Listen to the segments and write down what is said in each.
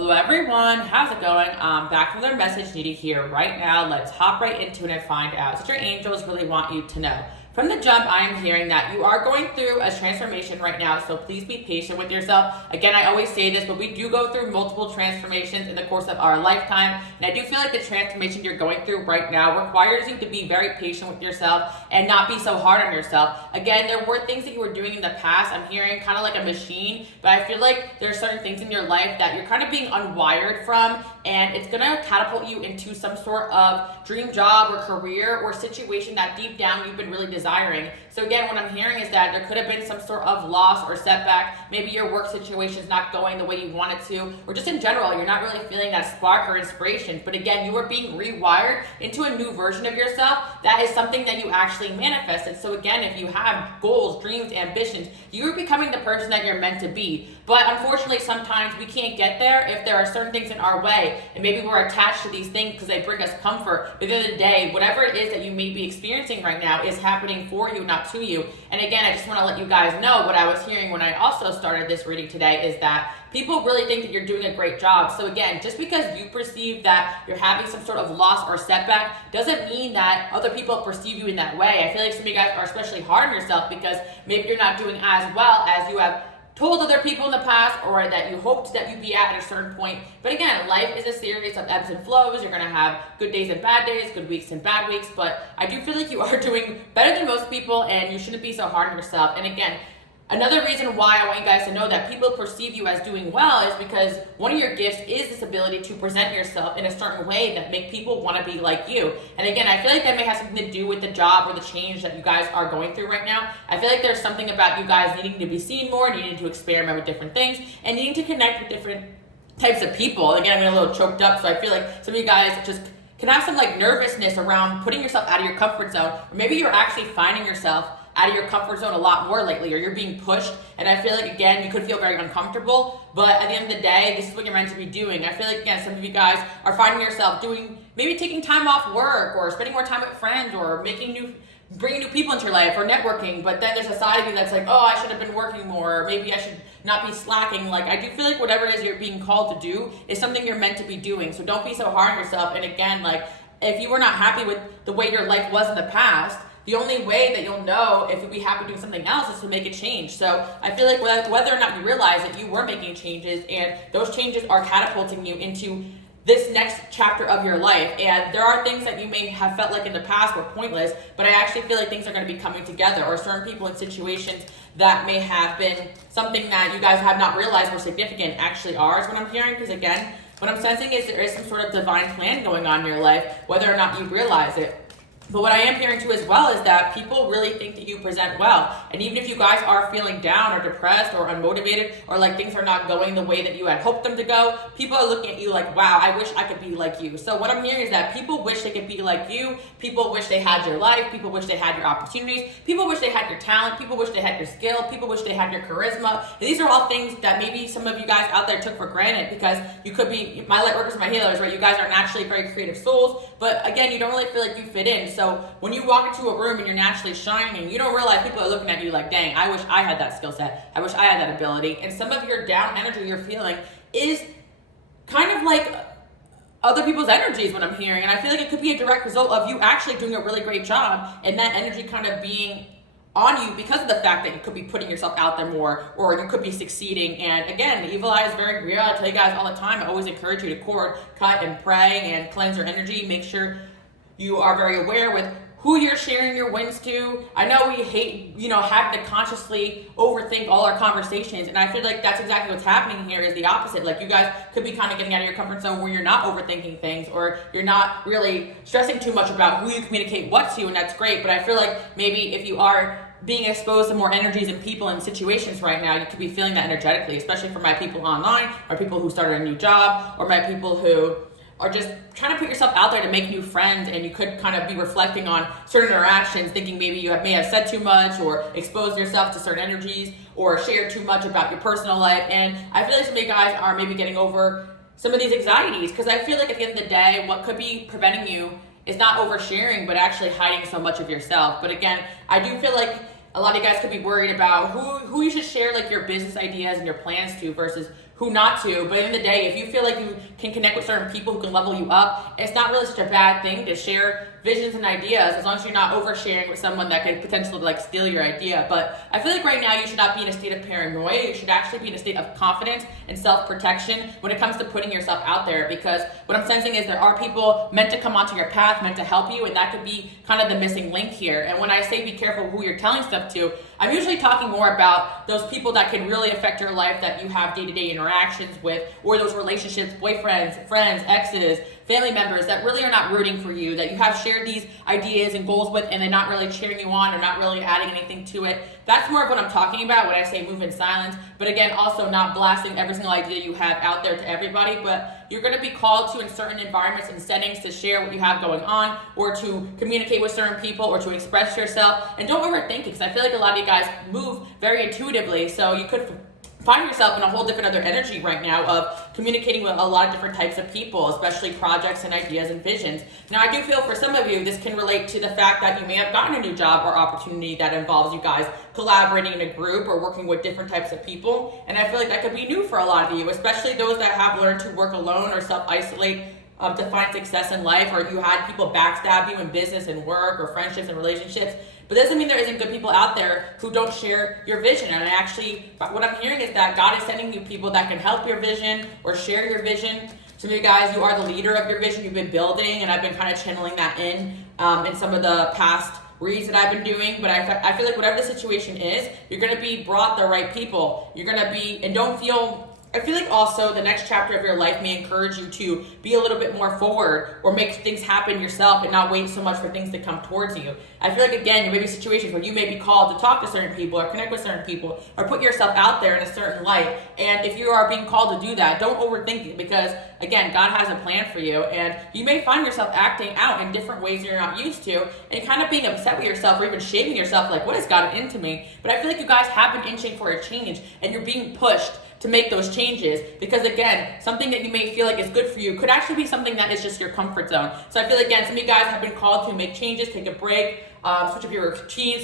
Hello everyone, how's it going? Back from their message needed here right now. Let's hop right into it and find out what your angels really want you to know. From the jump, I am hearing that you are going through a transformation right now, so please be patient with yourself. Again, I always say this, but we do go through multiple transformations in the course of our lifetime, and I do feel like the transformation you're going through right now requires you to be very patient with yourself and not be so hard on yourself. Again, there were things that you were doing in the past, I'm hearing kind of like a machine, but I feel like there are certain things in your life that you're kind of being unwired from, and it's gonna catapult you into some sort of dream job or career or situation that deep down you've been really desiring. So again, what I'm hearing is that there could have been some sort of loss or setback. Maybe your work situation is not going the way you want it to, or just in general, you're not really feeling that spark or inspiration. But again, you are being rewired into a new version of yourself. That is something that you actually manifested. So again, if you have goals, dreams, ambitions, you're becoming the person that you're meant to be. But unfortunately, sometimes we can't get there if there are certain things in our way, and maybe we're attached to these things because they bring us comfort. But at the end of the day, whatever it is that you may be experiencing right now is happening for you, not to you. And again, I just want to let you guys know what I was hearing when I also started this reading today is that people really think that you're doing a great job. So again, just because you perceive that you're having some sort of loss or setback doesn't mean that other people perceive you in that way. I feel like some of you guys are especially hard on yourself because maybe you're not doing as well as you have told other people in the past, or that you hoped that you'd be at a certain point. But again, life is a series of ebbs and flows. You're gonna have good days and bad days, good weeks and bad weeks, but I do feel like you are doing better than most people, and you shouldn't be so hard on yourself. And again, another reason why I want you guys to know that people perceive you as doing well is because one of your gifts is this ability to present yourself in a certain way that make people want to be like you. And again, I feel like that may have something to do with the job or the change that you guys are going through right now. I feel like there's something about you guys needing to be seen more, needing to experiment with different things, and needing to connect with different types of people. Again, I'm getting a little choked up, so I feel like some of you guys just can have some like nervousness around putting yourself out of your comfort zone, or maybe you're actually finding yourself out of your comfort zone a lot more lately, or you're being pushed, and I feel like, again, you could feel very uncomfortable, but at the end of the day, this is what you're meant to be doing. I feel like, again, some of you guys are finding yourself doing, maybe taking time off work, or spending more time with friends, or bringing new people into your life, or networking, but then there's a side of you that's like, oh, I should have been working more, or maybe I should not be slacking. Like, I do feel like whatever it is you're being called to do is something you're meant to be doing, so don't be so hard on yourself. And again, like, if you were not happy with the way your life was in the past, the only way that you'll know if you'll be happy doing something else is to make a change. So I feel like whether or not you realize that you were making changes, and those changes are catapulting you into this next chapter of your life. And there are things that you may have felt like in the past were pointless, but I actually feel like things are going to be coming together, or certain people in situations that may have been something that you guys have not realized were significant actually are, is what I'm hearing. Because again, what I'm sensing is there is some sort of divine plan going on in your life, whether or not you realize it. But what I am hearing too as well is that people really think that you present well. And even if you guys are feeling down or depressed or unmotivated, or like things are not going the way that you had hoped them to go, people are looking at you like, wow, I wish I could be like you. So what I'm hearing is that people wish they could be like you. People wish they had your life. People wish they had your opportunities. People wish they had your talent. People wish they had your skill. People wish they had your charisma. And these are all things that maybe some of you guys out there took for granted, because you could be my light workers, my healers, right? You guys are naturally very creative souls, but again, you don't really feel like you fit in. So when you walk into a room and you're naturally shining, you don't realize people are looking at you like, dang, I wish I had that skill set. I wish I had that ability. And some of your down energy you're feeling is kind of like other people's energy is what I'm hearing. And I feel like it could be a direct result of you actually doing a really great job, and that energy kind of being on you because of the fact that you could be putting yourself out there more, or you could be succeeding. And again, the evil eye is very real. I tell you guys all the time, I always encourage you to cut and pray and cleanse your energy. Make sure you are very aware with who you're sharing your wins to. I know we hate, having to consciously overthink all our conversations, and I feel like that's exactly what's happening here, is the opposite. Like, you guys could be kind of getting out of your comfort zone where you're not overthinking things, or you're not really stressing too much about who you communicate what to, and that's great. But I feel like maybe if you are being exposed to more energies and people and situations right now, you could be feeling that energetically, especially for my people online, or people who started a new job, or my people who are just trying to put yourself out there to make new friends. And you could kind of be reflecting on certain interactions, thinking maybe you may have said too much, or exposed yourself to certain energies, or shared too much about your personal life. And I feel like some of you guys are maybe getting over some of these anxieties, because I feel like at the end of the day, what could be preventing you is not oversharing, but actually hiding so much of yourself. But again, I do feel like a lot of you guys could be worried about who you should share like your business ideas and your plans to, versus who not to. But at the end of the day, if you feel like you can connect with certain people who can level you up, it's not really such a bad thing to share visions and ideas, as long as you're not oversharing with someone that could potentially like steal your idea. But I feel like right now you should not be in a state of paranoia. You should actually be in a state of confidence and self-protection when it comes to putting yourself out there, because what I'm sensing is there are people meant to come onto your path, meant to help you, and that could be kind of the missing link here. And when I say be careful who you're telling stuff to, I'm usually talking more about those people that can really affect your life, that you have day-to-day interactions with, or those relationships, boyfriends, friends, exes, family members that really are not rooting for you, that you have shared these ideas and goals with, and they're not really cheering you on or not really adding anything to it. That's more of what I'm talking about when I say move in silence. But again, also not blasting every single idea you have out there to everybody, but you're going to be called to in certain environments and settings to share what you have going on, or to communicate with certain people, or to express yourself. And don't overthink it, because I feel like a lot of you guys move very intuitively, so you could find yourself in a whole different other energy right now of communicating with a lot of different types of people, especially projects and ideas and visions. Now, I do feel for some of you, this can relate to the fact that you may have gotten a new job or opportunity that involves you guys collaborating in a group or working with different types of people. And I feel like that could be new for a lot of you, especially those that have learned to work alone or self-isolate to find success in life, or you had people backstab you in business and work or friendships and relationships. But it doesn't mean there isn't good people out there who don't share your vision. And actually, what I'm hearing is that God is sending you people that can help your vision or share your vision. Some of you guys, you are the leader of your vision you've been building, and I've been kind of channeling that in some of the past reads that I've been doing. But I feel like whatever the situation is, you're going to be brought the right people. You're going to be, and don't feel, I feel like also the next chapter of your life may encourage you to be a little bit more forward or make things happen yourself and not wait so much for things to come towards you. I feel like, again, there may be situations where you may be called to talk to certain people or connect with certain people or put yourself out there in a certain light. And if you are being called to do that, don't overthink it, because, again, God has a plan for you, and you may find yourself acting out in different ways you're not used to and kind of being upset with yourself or even shaming yourself like, what has gotten into me? But I feel like you guys have been inching for a change, and you're being pushed to make those changes, because again, something that you may feel like is good for you could actually be something that is just your comfort zone. So I feel, again, some of you guys have been called to make changes, take a break, switch up your routine,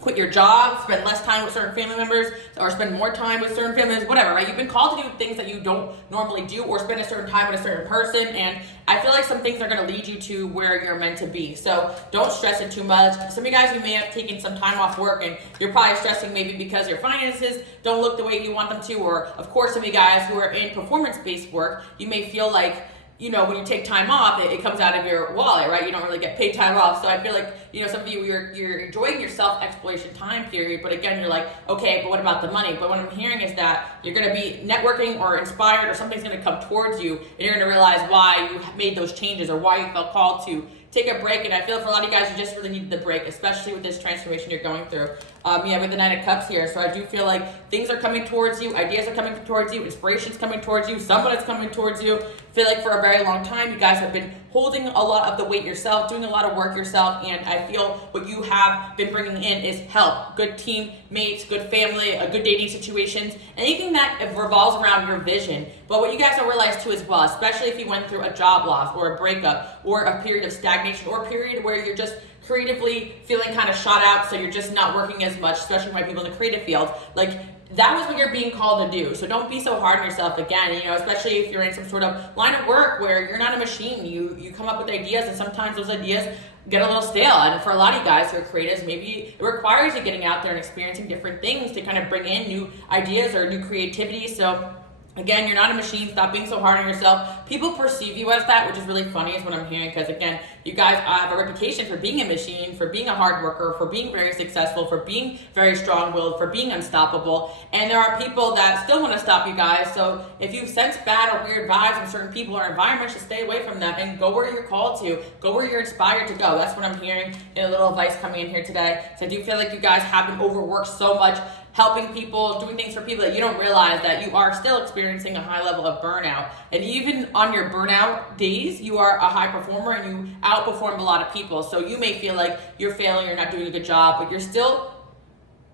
quit your job, spend less time with certain family members, or spend more time with certain family members, whatever, right? You've been called to do things that you don't normally do, or spend a certain time with a certain person, and I feel like some things are going to lead you to where you're meant to be. So don't stress it too much. Some of you guys, you may have taken some time off work, and you're probably stressing maybe because your finances don't look the way you want them to, or of course, some of you guys who are in performance-based work, you may feel like, you know, when you take time off, it comes out of your wallet, right? You don't really get paid time off. So I feel like, you know, some of you, you're enjoying your self-exploration time period, but again, you're like, okay, but what about the money? But what I'm hearing is that you're going to be networking or inspired, or something's going to come towards you, and you're going to realize why you made those changes or why you felt called to take a break. And I feel for a lot of you guys, you just really need the break, especially with this transformation you're going through. With the Nine of Cups here. So I do feel like things are coming towards you, ideas are coming towards you, inspiration's coming towards you, someone is coming towards you. I feel like for a very long time, you guys have been holding a lot of the weight yourself, doing a lot of work yourself, and I feel what you have been bringing in is help, good teammates, good family, good dating situations, anything that revolves around your vision. But what you guys don't realize too as well, especially if you went through a job loss or a breakup or a period of stagnation or a period where you're just creatively feeling kind of shot out, so you're just not working as much, especially by people in the creative field, like that was what you're being called to do. So don't be so hard on yourself, again, you know, especially if you're in some sort of line of work where you're not a machine. You come up with ideas, and sometimes those ideas get a little stale. And for a lot of you guys who are creatives, maybe it requires you getting out there and experiencing different things to kind of bring in new ideas or new creativity. So again, you're not a machine. Stop being so hard on yourself. People perceive you as that, which is really funny, is what I'm hearing, because again, you guys have a reputation for being a machine, for being a hard worker, for being very successful, for being very strong-willed, for being unstoppable. And there are people that still want to stop you guys. So if you sense bad or weird vibes from certain people or environments, just stay away from them and go where you're called to. Go where you're inspired to go. That's what I'm hearing in a little advice coming in here today. So I do feel like you guys have been overworked so much, helping people, doing things for people, that you don't realize that you are still experiencing a high level of burnout. And even on your burnout days, you are a high performer and you outperform a lot of people. So you may feel like you're failing, you're not doing a good job, but you're still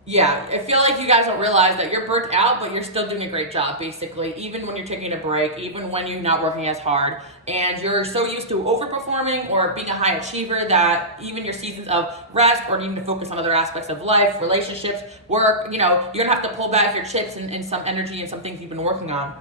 Yeah, I feel like you guys don't realize that you're burnt out, but you're still doing a great job, basically, even when you're taking a break, even when you're not working as hard, and you're so used to overperforming or being a high achiever that even your seasons of rest or needing to focus on other aspects of life, relationships, work, you're gonna have to pull back your chips and some energy and some things you've been working on.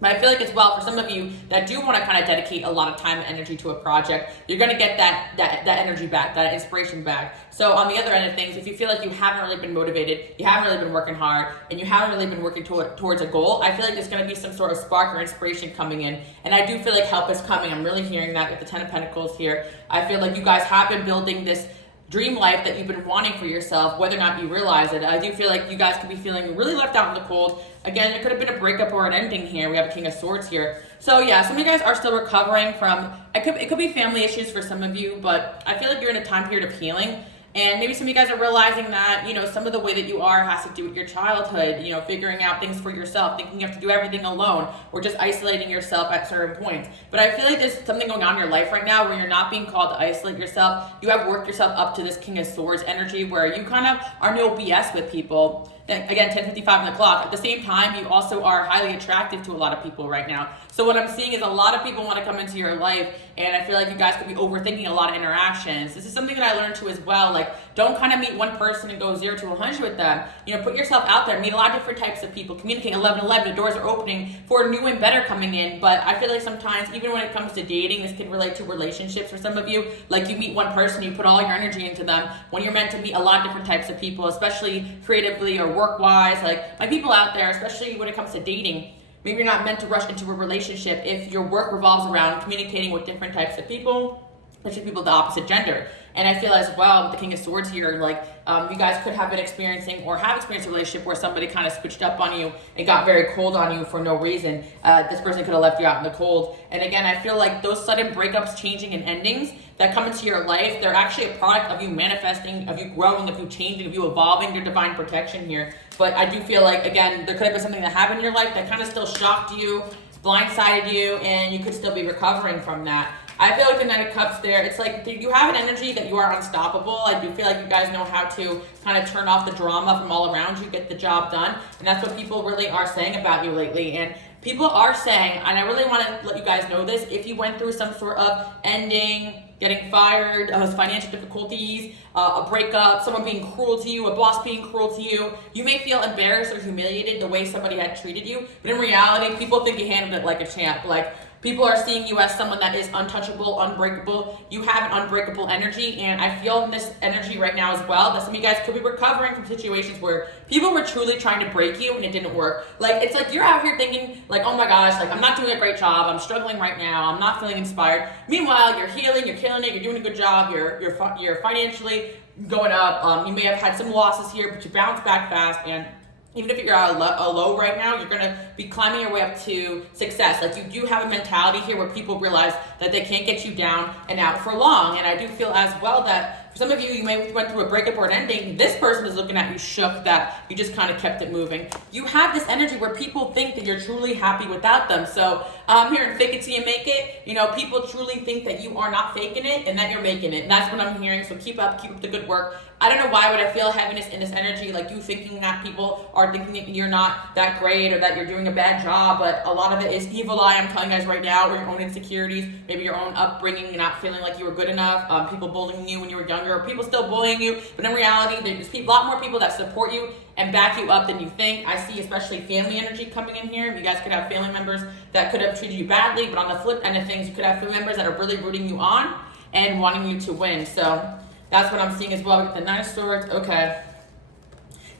But I feel like as well, for some of you that do want to kind of dedicate a lot of time and energy to a project, you're going to get that energy back, that inspiration back. So on the other end of things, if you feel like you haven't really been motivated, you haven't really been working hard, and you haven't really been working towards a goal, I feel like there's going to be some sort of spark or inspiration coming in. And I do feel like help is coming. I'm really hearing that with the Ten of Pentacles here. I feel like you guys have been building this dream life that you've been wanting for yourself, whether or not you realize it. I do feel like you guys could be feeling really left out in the cold. Again, it could have been a breakup or an ending here. We have a King of Swords here. So yeah, some of you guys are still recovering from, it could be family issues for some of you, but I feel like you're in a time period of healing. And maybe some of you guys are realizing that, some of the way that you are has to do with your childhood, figuring out things for yourself, thinking you have to do everything alone, or just isolating yourself at certain points. But I feel like there's something going on in your life right now where you're not being called to isolate yourself. You have worked yourself up to this King of Swords energy where you kind of are no BS with people. Again, 10:55 on the clock. At the same time, you also are highly attractive to a lot of people right now. So what I'm seeing is a lot of people want to come into your life, and I feel like you guys could be overthinking a lot of interactions. This is something that I learned too as well. Like, don't kind of meet one person and go 0 to 100 with them. Put yourself out there, meet a lot of different types of people, communicate 11-11, the doors are opening for new and better coming in. But I feel like sometimes, even when it comes to dating, this can relate to relationships for some of you. Like, you meet one person, you put all your energy into them, when you're meant to meet a lot of different types of people, especially creatively or work-wise. Like, my people out there, especially when it comes to dating, maybe you're not meant to rush into a relationship if your work revolves around communicating with different types of people, especially people of the opposite gender. And I feel as well with the King of Swords here, like you guys could have been experiencing or have experienced a relationship where somebody kind of switched up on you and got very cold on you for no reason. This person could have left you out in the cold. And again, I feel like those sudden breakups, changing, and endings that come into your life, they're actually a product of you manifesting, of you growing, of you changing, of you evolving your divine protection here. But I do feel like, again, there could have been something that happened in your life that kind of still shocked you, blindsided you, and you could still be recovering from that. I feel like the Knight of Cups there, it's like you have an energy that you are unstoppable. I do feel like you guys know how to kind of turn off the drama from all around you, get the job done. And that's what people really are saying about you lately. And people are saying, and I really want to let you guys know this, if you went through some sort of ending, getting fired, financial difficulties, a breakup, someone being cruel to you, a boss being cruel to you, you may feel embarrassed or humiliated the way somebody had treated you. But in reality, people think you handled it like a champ. Like, people are seeing you as someone that is untouchable, unbreakable. You have an unbreakable energy, and I feel in this energy right now as well that some of you guys could be recovering from situations where people were truly trying to break you and it didn't work. Like, it's like you're out here thinking, like, oh my gosh, like, I'm not doing a great job, I'm struggling right now, I'm not feeling inspired. Meanwhile, you're healing, you're killing it, you're doing a good job, you're financially going up. You may have had some losses here, but you bounce back fast, and even if you're at a low right now, you're going to be climbing your way up to success. Like, you do have a mentality here where people realize that they can't get you down and out for long. And I do feel as well that for some of you, you may have went through a breakup or an ending. This person is looking at you shook that you just kind of kept it moving. You have this energy where people think that you're truly happy without them. So I'm here and fake it till you make it. People truly think that you are not faking it and that you're making it. And that's what I'm hearing. So keep up the good work. I don't know why would I feel heaviness in this energy, like you thinking that people are thinking that you're not that great or that you're doing a bad job, but a lot of it is evil eye, I'm telling you guys right now, or your own insecurities, maybe your own upbringing, and not feeling like you were good enough, people bullying you when you were younger, or people still bullying you, but in reality, there's a lot more people that support you and back you up than you think. I see especially family energy coming in here. You guys could have family members that could have treated you badly, but on the flip end of things, you could have family members that are really rooting you on and wanting you to win. So that's what I'm seeing as well. We get the Nine of Swords. Okay.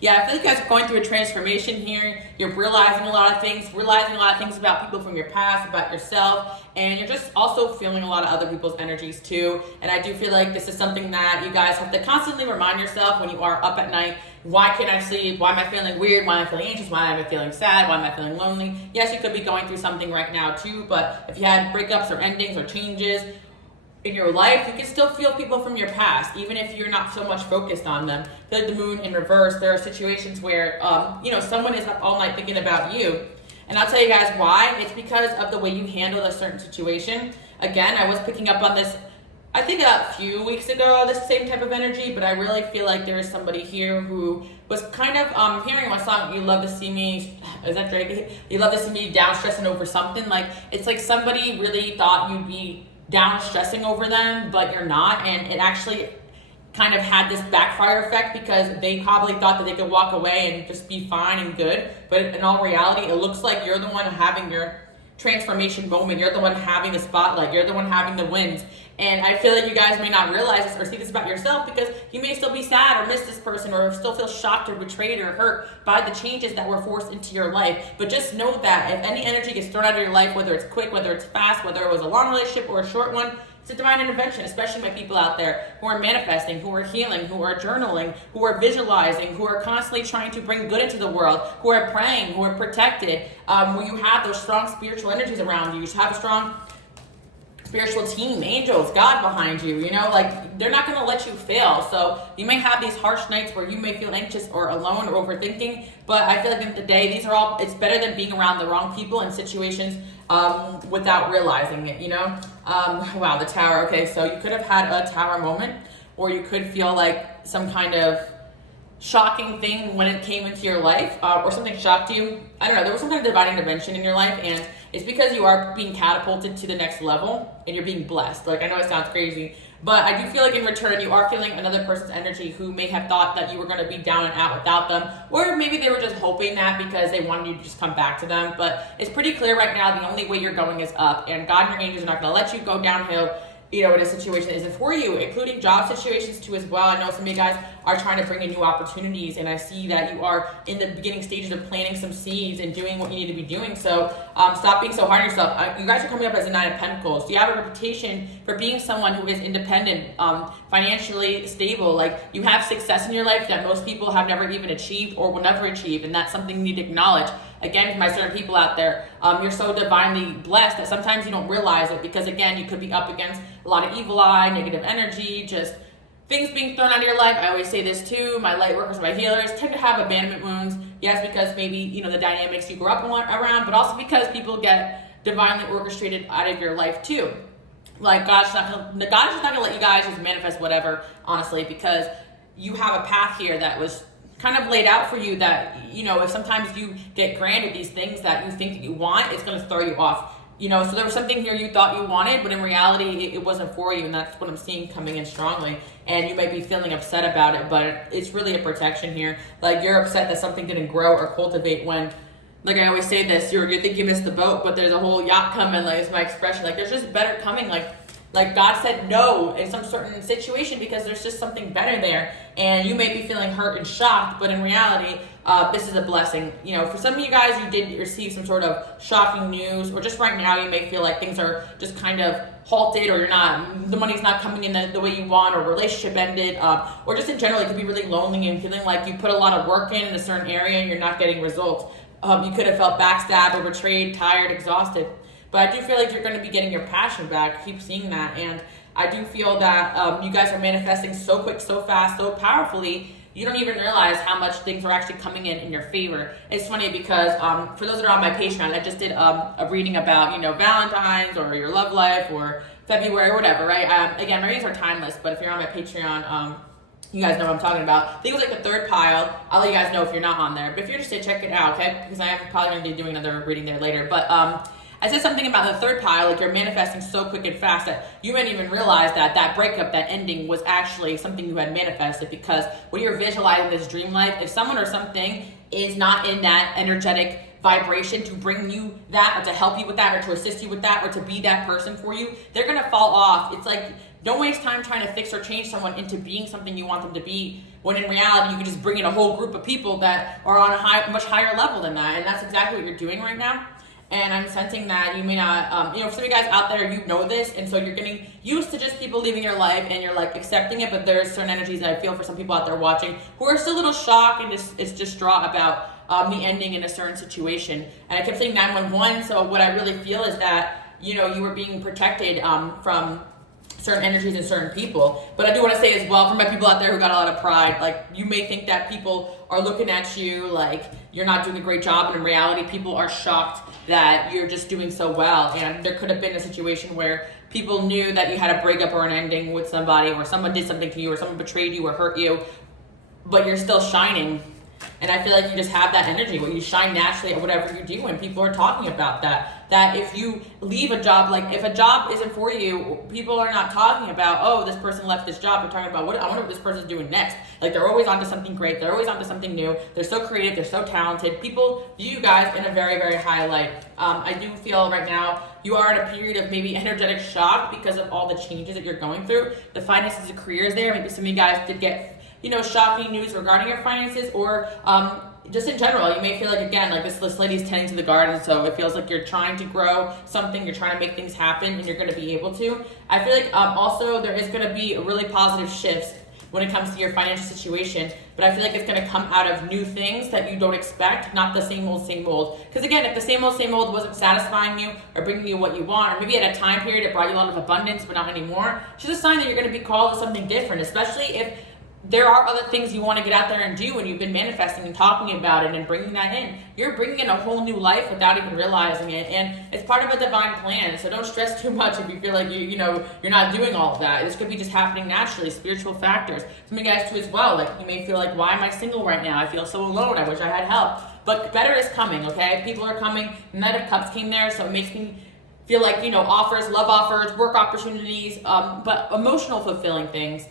Yeah, I feel like you guys are going through a transformation here. You're realizing a lot of things about people from your past, about yourself, and you're just also feeling a lot of other people's energies too. And I do feel like this is something that you guys have to constantly remind yourself when you are up at night. Why can't I sleep? Why am I feeling weird? Why am I feeling anxious? Why am I feeling sad? Why am I feeling lonely? Yes, you could be going through something right now too, but if you had breakups or endings or changes in your life, you can still feel people from your past, even if you're not so much focused on them. The moon in reverse, there are situations where, someone is up all night thinking about you. And I'll tell you guys why. It's because of the way you handled a certain situation. Again, I was picking up on this. I think a few weeks ago, this same type of energy, but I really feel like there is somebody here who was kind of hearing my song, You Love to See Me, is that Drake? You love to see me down stressing over something. Like, it's like somebody really thought you'd be down stressing over them, but you're not, and it actually kind of had this backfire effect because they probably thought that they could walk away and just be fine and good, but in all reality, it looks like you're the one having your transformation moment. You're the one having the spotlight. You're the one having the wins. And I feel like you guys may not realize this or see this about yourself because you may still be sad or miss this person or still feel shocked or betrayed or hurt by the changes that were forced into your life. But just know that if any energy gets thrown out of your life, whether it's quick, whether it's fast, whether it was a long relationship or a short one, it's a divine intervention, especially my people out there who are manifesting, who are healing, who are journaling, who are visualizing, who are constantly trying to bring good into the world, who are praying, who are protected, where you have those strong spiritual energies around you. You have a strong spiritual team, angels, God behind you, you know, like they're not going to let you fail. So you may have these harsh nights where you may feel anxious or alone or overthinking, but I feel like at the end of the day, these are all, it's better than being around the wrong people in situations without realizing it, you know? Wow, the tower. Okay, so you could have had a tower moment, or you could feel like some kind of shocking thing when it came into your life, or something shocked you. I don't know, there was some kind of divine intervention in your life, and it's because you are being catapulted to the next level and you're being blessed. Like, I know it sounds crazy, but I do feel like in return you are feeling another person's energy who may have thought that you were going to be down and out without them, or maybe they were just hoping that because they wanted you to just come back to them. But it's pretty clear right now the only way you're going is up, and God and your angels are not going to let you go downhill, you know, in a situation that isn't for you, including job situations too as well. I know some of you guys are trying to bring in new opportunities, and I see that you are in the beginning stages of planting some seeds and doing what you need to be doing. So stop being so hard on yourself. You guys are coming up as a 9 of Pentacles. You have a reputation for being someone who is independent, financially stable. Like, you have success in your life that most people have never even achieved or will never achieve, and that's something you need to acknowledge. Again, for my certain people out there, you're so divinely blessed that sometimes you don't realize it because, again, you could be up against a lot of evil eye, negative energy, just things being thrown out of your life. I always say this too, my light workers, my healers tend to have abandonment wounds. Yes, because maybe, you know, the dynamics you grew up around, but also because people get divinely orchestrated out of your life too. Like, God's just not gonna let you guys just manifest whatever, honestly, because you have a path here that was kind of laid out for you that, you know, if sometimes you get granted these things that you think that you want, it's going to throw you off, you know. So there was something here you thought you wanted, but in reality it wasn't for you, and that's what I'm seeing coming in strongly. And you might be feeling upset about it, but it's really a protection here. Like, you're upset that something didn't grow or cultivate when, like I always say this, you think you missed the boat, but there's a whole yacht coming. Like, it's my expression, like there's just better coming. Like God said no in some certain situation because there's just something better there, and you may be feeling hurt and shocked, but in reality, this is a blessing. You know, for some of you guys, you did receive some sort of shocking news, or just right now you may feel like things are just kind of halted, or the money's not coming in the way you want, or relationship ended, or just in general, you could be really lonely and feeling like you put a lot of work in a certain area and you're not getting results. You could have felt backstabbed or betrayed, tired, exhausted. But I do feel like you're going to be getting your passion back. Keep seeing that. And I do feel that you guys are manifesting so quick, so fast, so powerfully, you don't even realize how much things are actually coming in your favor. It's funny because for those that are on my Patreon, I just did a reading about, you know, Valentine's or your love life or February or whatever, right? Again, my readings are timeless, but if you're on my Patreon, you guys know what I'm talking about. I think it was like the 3rd pile. I'll let you guys know if you're not on there. But if you're interested, check it out, okay? Because I am probably going to be doing another reading there later. But I said something about the 3rd pile, like you're manifesting so quick and fast that you might even realize that that breakup, that ending, was actually something you had manifested, because when you're visualizing this dream life, if someone or something is not in that energetic vibration to bring you that, or to help you with that, or to assist you with that, or to be that person for you, they're going to fall off. It's like, don't waste time trying to fix or change someone into being something you want them to be, when in reality you can just bring in a whole group of people that are on a much higher level than that. And that's exactly what you're doing right now. And I'm sensing that you may not, you know, for some of you guys out there, you know this, and so you're getting used to just people leaving your life, and you're like accepting it, but there's certain energies that I feel for some people out there watching who are still a little shocked and it's distraught about the ending in a certain situation. And I kept saying 911, so what I really feel is that, you know, you were being protected from certain energies and certain people. But I do want to say as well, for my people out there who got a lot of pride, like, you may think that people are looking at you like you're not doing a great job, and in reality, people are shocked that you're just doing so well. And there could have been a situation where people knew that you had a breakup or an ending with somebody, or someone did something to you, or someone betrayed you or hurt you, but you're still shining. And I feel like you just have that energy where you shine naturally at whatever you do, and people are talking about that. That if you leave a job, like if a job isn't for you, people are not talking about, oh, this person left this job. They're talking about, I wonder what this person's doing next. Like they're always onto something great. They're always onto something new. They're so creative. They're so talented. People view you guys in a very, very high light. I do feel right now you are in a period of maybe energetic shock because of all the changes that you're going through. The finances and careers there. Maybe some of you guys did get shocking news regarding your finances, or just in general, you may feel like, again, like this lady's tending to the garden, so it feels like you're trying to grow something, you're trying to make things happen, and you're going to be able to. I feel like also there is going to be really positive shifts when it comes to your financial situation, but I feel like it's going to come out of new things that you don't expect, not the same old, because again, if the same old wasn't satisfying you or bringing you what you want, or maybe at a time period it brought you a lot of abundance but not anymore, it's just a sign that you're going to be called to something different, especially if there are other things you want to get out there and do, and you've been manifesting and talking about it and bringing that in. You're bringing in a whole new life without even realizing it, and it's part of a divine plan. So don't stress too much if you feel like you're not doing all of that. This could be just happening naturally, spiritual factors. Some of you guys too as well. Like you may feel like, why am I single right now? I feel so alone. I wish I had help. But better is coming. Okay, people are coming. The Knight of Cups came there, so it makes me feel like offers, love offers, work opportunities, but emotional fulfilling things.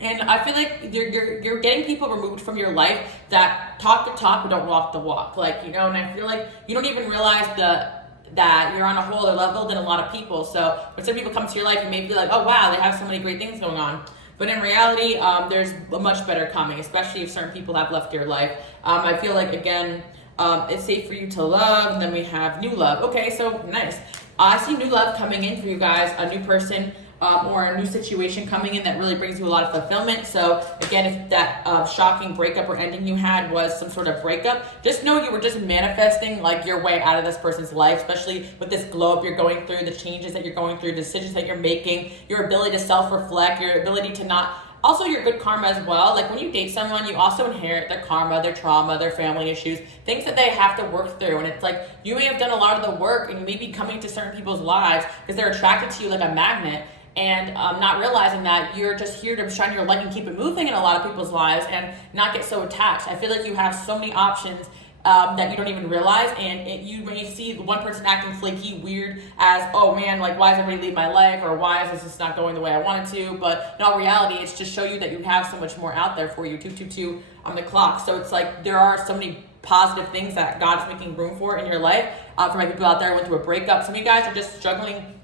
And I feel like you're getting people removed from your life that talk the talk but don't walk the walk. And I feel like you don't even realize that you're on a whole other level than a lot of people. So when some people come to your life, you may be like, oh wow, they have so many great things going on. But in reality, there's a much better coming, especially if certain people have left your life. I feel like, again, it's safe for you to love, and then we have new love. Okay, so nice. I see new love coming in for you guys, a new person, or a new situation coming in that really brings you a lot of fulfillment. So again, if that shocking breakup or ending you had was some sort of breakup, just know you were just manifesting like your way out of this person's life, especially with this glow up you're going through, the changes that you're going through, decisions that you're making, your ability to self-reflect, your ability to not, also your good karma as well. Like when you date someone, you also inherit their karma, their trauma, their family issues, things that they have to work through. And it's like you may have done a lot of the work, and you may be coming to certain people's lives because they're attracted to you like a magnet, and not realizing that you're just here to shine your light and keep it moving in a lot of people's lives and not get so attached. I feel like you have so many options that you don't even realize, and when you see one person acting flaky, weird, as, oh man, like why does everybody leave my life, or why is this just not going the way I wanted to, but in all reality, it's just show you that you have so much more out there for you, 222 on the clock. So it's like there are so many positive things that God is making room for in your life. For my people out there who went through a breakup, some of you guys are just struggling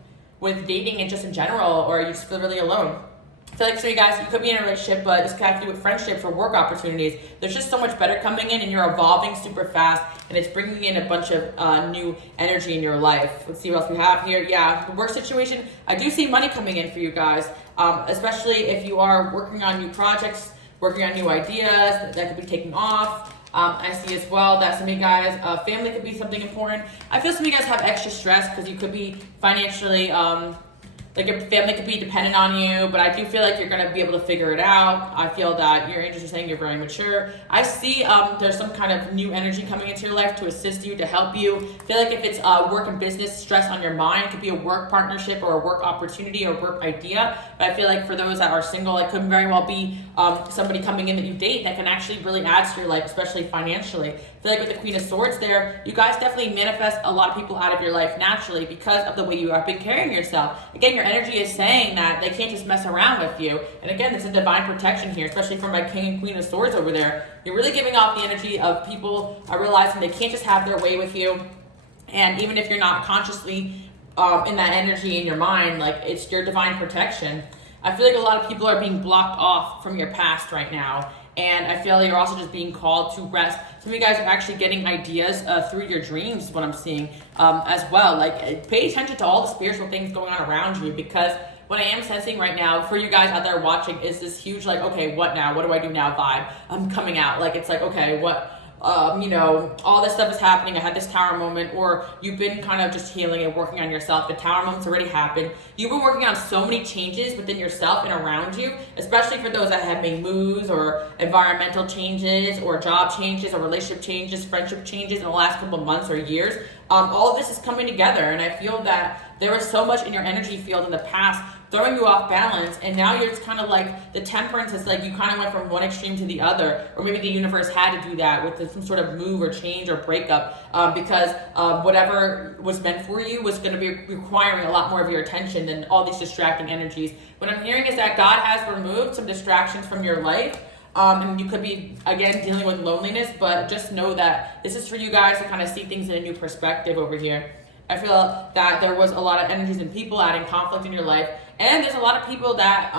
with dating and just in general, or you just feel really alone. I feel like some of you guys, you could be in a relationship, but this could have to do with friendships or work opportunities. There's just so much better coming in, and you're evolving super fast, and it's bringing in a bunch of new energy in your life. Let's see what else we have here. Yeah, the work situation, I do see money coming in for you guys, especially if you are working on new projects, working on new ideas that could be taking off. I see as well that some of you guys, family could be something important. I feel some of you guys have extra stress because you could be financially, like your family could be dependent on you, but I do feel like you're going to be able to figure it out. I feel that your angels are saying you're very mature. I see there's some kind of new energy coming into your life to assist you, to help you. I feel like if it's work and business stress on your mind, it could be a work partnership or a work opportunity or work idea. But I feel like for those that are single, it could very well be somebody coming in that you date that can actually really add to your life, especially financially. I feel like with the Queen of Swords there, you guys definitely manifest a lot of people out of your life naturally because of the way you have been carrying yourself. Again, your energy is saying that they can't just mess around with you. And again, this is divine protection here, especially from my King and Queen of Swords over there. You're really giving off the energy of people realizing they can't just have their way with you. And even if you're not consciously in that energy in your mind, like it's your divine protection. I feel like a lot of people are being blocked off from your past right now. And I feel like you're also just being called to rest. Some of you guys are actually getting ideas through your dreams, is what I'm seeing as well. Like, pay attention to all the spiritual things going on around you, because what I am sensing right now for you guys out there watching is this huge, like, okay, what now? What do I do now vibe coming out. Like, it's like, okay, what? All this stuff is happening. I had this tower moment, or you've been kind of just healing and working on yourself. The tower moment's already happened. You've been working on so many changes within yourself and around you, especially for those that have made moves or environmental changes or job changes or relationship changes, friendship changes in the last couple of months or years. all of this is coming together. And I feel that there was so much in your energy field in the past throwing you off balance, and now you're just kind of like the temperance is like you kind of went from one extreme to the other, or maybe the universe had to do that with some sort of move or change or breakup, because whatever was meant for you was going to be requiring a lot more of your attention than all these distracting energies. What I'm hearing is that God has removed some distractions from your life. And you could be, again, dealing with loneliness, but just know that this is for you guys to kind of see things in a new perspective over here. I feel that there was a lot of energies and people adding conflict in your life, and there's a lot of people that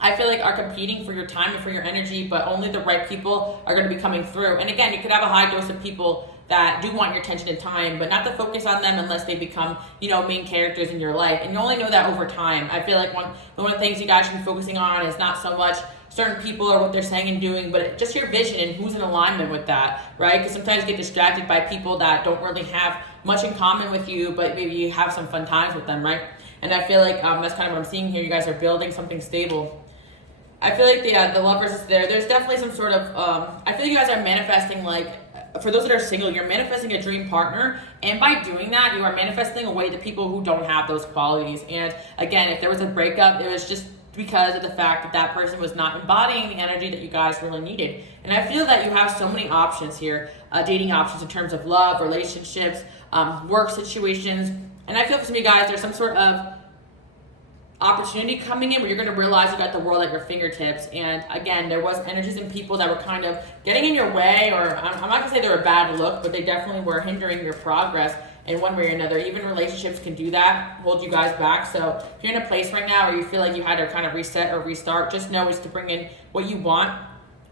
I feel like are competing for your time and for your energy, but only the right people are going to be coming through. And again, you could have a high dose of people that do want your attention and time, but not to focus on them unless they become, main characters in your life. And you only know that over time. I feel like one of the things you guys should be focusing on is not so much certain people or what they're saying and doing, but just your vision and who's in alignment with that, right? Because sometimes you get distracted by people that don't really have much in common with you, but maybe you have some fun times with them, right? And I feel like that's kind of what I'm seeing here. You guys are building something stable. I feel like the lovers is there. There's definitely some sort of, I feel you guys are manifesting, like, for those that are single, you're manifesting a dream partner. And by doing that, you are manifesting away the people who don't have those qualities. And again, if there was a breakup, it was just because of the fact that that person was not embodying the energy that you guys really needed. And I feel that you have so many options here, dating options in terms of love, relationships, work situations. And I feel for some of you guys, there's some sort of opportunity coming in where you're going to realize you got the world at your fingertips. And again, there was energies and people that were kind of getting in your way, or I'm not going to say they were a bad look, but they definitely were hindering your progress in one way or another. Even relationships can do that, hold you guys back. So if you're in a place right now where you feel like you had to kind of reset or restart, just know it's to bring in what you want.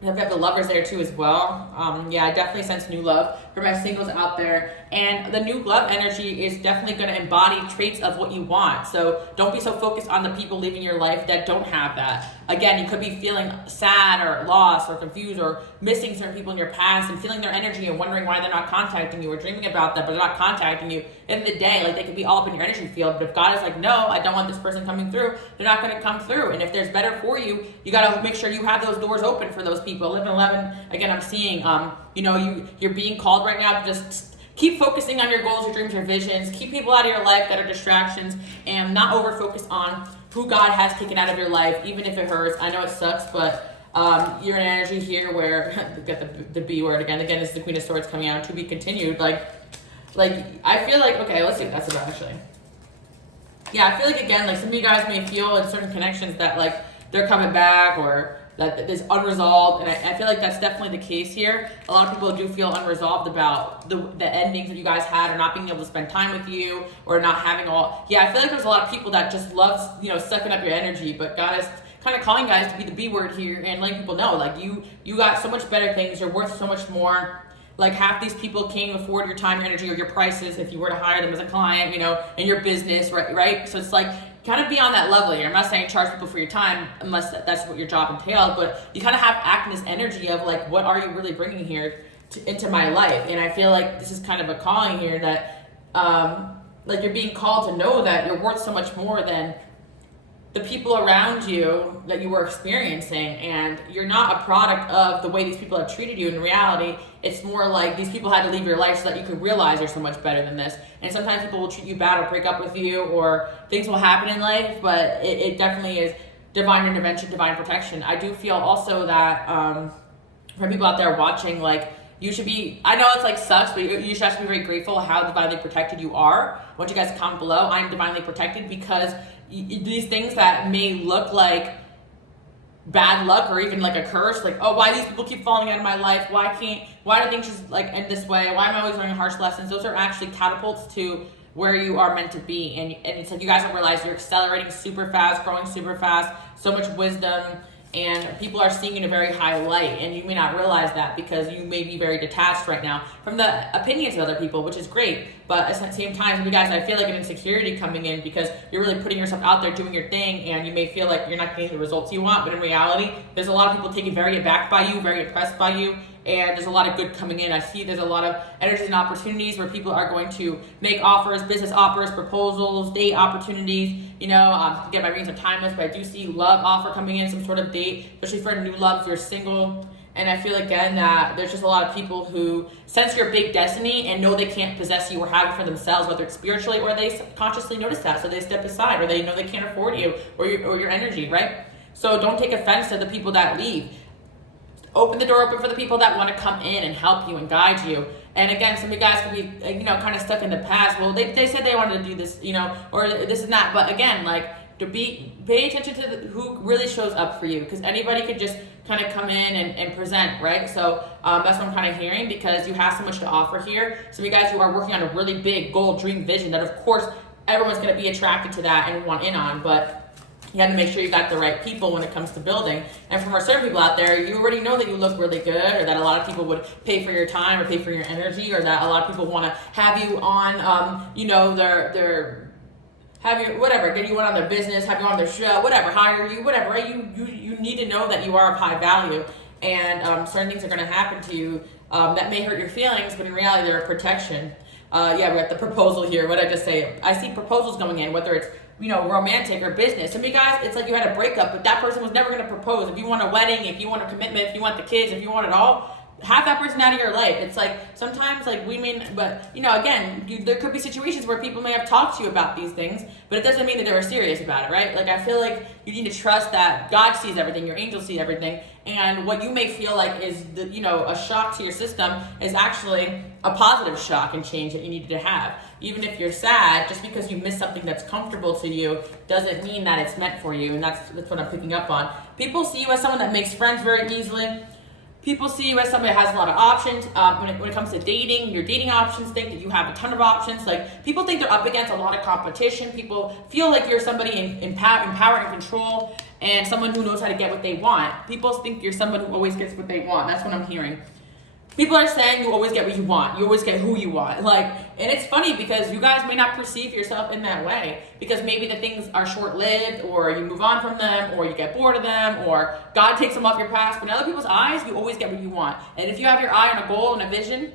I've got the lovers there too as well. I definitely sense new love for my singles out there. And the new love energy is definitely going to embody traits of what you want. So don't be so focused on the people leaving your life that don't have that. Again, you could be feeling sad or lost or confused or missing certain people in your past and feeling their energy and wondering why they're not contacting you or dreaming about them, but they're not contacting you. In the day, like, they could be all up in your energy field. But if God is like, no, I don't want this person coming through, they're not going to come through. And if there's better for you, you got to make sure you have those doors open for those people. 11, again, I'm seeing, you're being called right now to just keep focusing on your goals, your dreams, your visions. Keep people out of your life that are distractions, and not over focus on who God has taken out of your life, even if it hurts. I know it sucks, but you're in an energy here where we've got the B word again. Again, this is the Queen of Swords coming out, to be continued. Like I feel like, okay, let's see what that's about actually. Yeah, I feel like, again, like, some of you guys may feel in certain connections that, like, they're coming back, or that there's unresolved, and I feel like that's definitely the case here. A lot of people do feel unresolved about the endings that you guys had, or not being able to spend time with you, or not having all. Yeah, I feel like there's a lot of people that just love, sucking up your energy, but God is kind of calling guys to be the B word here and letting people know, like, you got so much better things, you're worth so much more. Like, half these people can't afford your time, your energy, or your prices if you were to hire them as a client, in your business, right? So it's like, kind of be on that level here. I'm not saying charge people for your time unless that's what your job entails, but you kind of have to act in this energy of, like, what are you really bringing here into my life? And I feel like this is kind of a calling here that, like, you're being called to know that you're worth so much more than the people around you that you were experiencing, and you're not a product of the way these people have treated you. In reality, it's more like these people had to leave your life so that you could realize you're so much better than this. And sometimes people will treat you bad or break up with you, or things will happen in life, but it definitely is divine intervention, divine protection. I do feel also that for people out there watching, like, you should be, I know it's like sucks, but you should actually be very grateful how divinely protected you are. I want you guys to comment below, I am divinely protected, because these things that may look like bad luck or even like a curse, like, oh, why these people keep falling out of my life, why do things just, like, end this way, why am I always learning harsh lessons, those are actually catapults to where you are meant to be. And it's like, you guys don't realize you're accelerating super fast, growing super fast, so much wisdom, and people are seeing you in a very high light, and you may not realize that because you may be very detached right now from the opinions of other people, which is great. But at the same time, you guys, I feel like an insecurity coming in because you're really putting yourself out there doing your thing, and you may feel like you're not getting the results you want, but in reality, there's a lot of people taken very aback by you, very impressed by you, and there's a lot of good coming in. I see there's a lot of energies and opportunities where people are going to make offers, business offers, proposals, date opportunities. Again, my readings are timeless, but I do see love offer coming in, some sort of date, especially for a new love if you're single. And I feel again that there's just a lot of people who sense your big destiny and know they can't possess you or have it for themselves, whether it's spiritually or they consciously notice that, so they step aside, or they know they can't afford you or your energy, right? So don't take offense to the people that leave. Open the door open for the people that want to come in and help you and guide you. And again, some of you guys could be, kind of stuck in the past. Well, they said they wanted to do this, or this and that. But again, to pay attention to who really shows up for you, because anybody could just kind of come in and present, right? So that's what I'm kind of hearing, because you have so much to offer here. Some of you guys who are working on a really big goal, dream, vision that of course everyone's going to be attracted to that and want in on, but you have to make sure you got the right people when it comes to building. And for certain people out there, you already know that you look really good, or that a lot of people would pay for your time or pay for your energy, or that a lot of people want to have you on, have you, whatever, get you on their business, have you on their show, whatever, hire you, whatever, right? You need to know that you are of high value, and certain things are going to happen to you that may hurt your feelings, but in reality, they're a protection. We got the proposal here. What did I just say? I see proposals going in, whether it's romantic or business. Some of you guys, it's like you had a breakup, but that person was never going to propose. If you want a wedding, if you want a commitment, if you want the kids, if you want it all, have that person out of your life. It's like sometimes again, there could be situations where people may have talked to you about these things, but it doesn't mean that they were serious about it, right? Like, I feel like you need to trust that God sees everything, your angels see everything, and what you may feel like is a shock to your system is actually a positive shock and change that you needed to have. Even if you're sad, just because you miss something that's comfortable to you doesn't mean that it's meant for you, and that's what I'm picking up on. People see you as someone that makes friends very easily. People see you as somebody that has a lot of options. When it comes to dating, your dating options, think that you have a ton of options. Like, people think they're up against a lot of competition. People feel like you're somebody in power and control, and someone who knows how to get what they want. People think you're someone who always gets what they want. That's what I'm hearing. People are saying you always get what you want. You always get who you want. And it's funny because you guys may not perceive yourself in that way, because maybe the things are short-lived, or you move on from them, or you get bored of them, or God takes them off your past. But in other people's eyes, you always get what you want. And if you have your eye on a goal and a vision,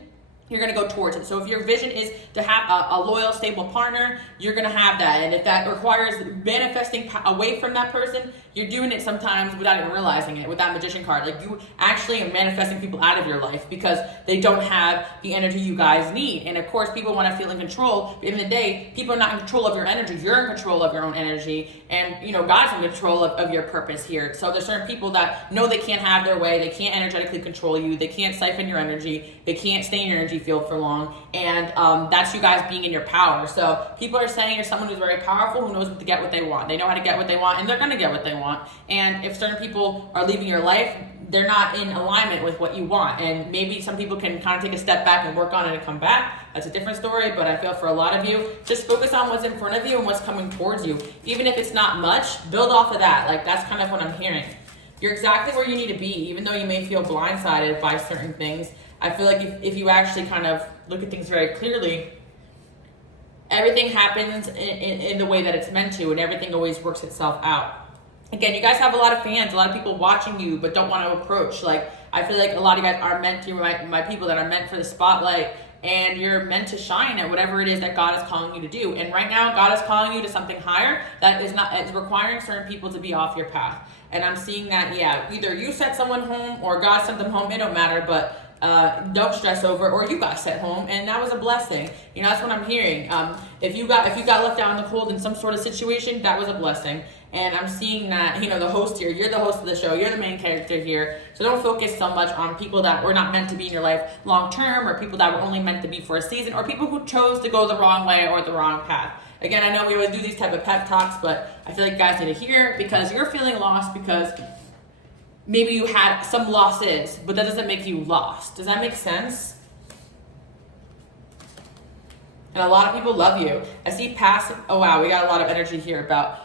you're going to go towards it. So if your vision is to have a loyal, stable partner, you're going to have that. And if that requires manifesting away from that person, you're doing it sometimes without even realizing it, with that magician card. Like, you actually are manifesting people out of your life because they don't have the energy you guys need. And of course, people want to feel in control. But in the day, people are not in control of your energy. You're in control of your own energy. And, God's in control of your purpose here. So there's certain people that know they can't have their way. They can't energetically control you. They can't siphon your energy. They can't stay in your energy field for long. And that's you guys being in your power. So people are saying you're someone who's very powerful, who knows what to get what they want. They know how to get what they want, and they're going to get what they want. And if certain people are leaving your life, they're not in alignment with what you want. And maybe some people can kind of take a step back and work on it and come back. That's a different story, but I feel for a lot of you, just focus on what's in front of you and what's coming towards you. Even if it's not much, build off of that. That's kind of what I'm hearing. You're exactly where you need to be, even though you may feel blindsided by certain things. I feel like if you actually kind of look at things very clearly, everything happens in the way that it's meant to, and everything always works itself out. Again, you guys have a lot of fans, a lot of people watching you, but don't want to approach. I feel like a lot of you guys are meant to, my people that are meant for the spotlight, and you're meant to shine at whatever it is that God is calling you to do. And right now, God is calling you to something higher that is requiring certain people to be off your path. And I'm seeing that, either you sent someone home or God sent them home, it don't matter, but don't stress over, or you got sent home, and that was a blessing. That's what I'm hearing. If you got left out in the cold in some sort of situation, that was a blessing. And I'm seeing that, the host here, you're the host of the show, you're the main character here. So don't focus so much on people that were not meant to be in your life long term, or people that were only meant to be for a season, or people who chose to go the wrong way or the wrong path. Again, I know we always do these type of pep talks, but I feel like you guys need to hear it, because you're feeling lost because maybe you had some losses, but that doesn't make you lost. Does that make sense? And a lot of people love you. I see passive. Oh wow, we got a lot of energy here about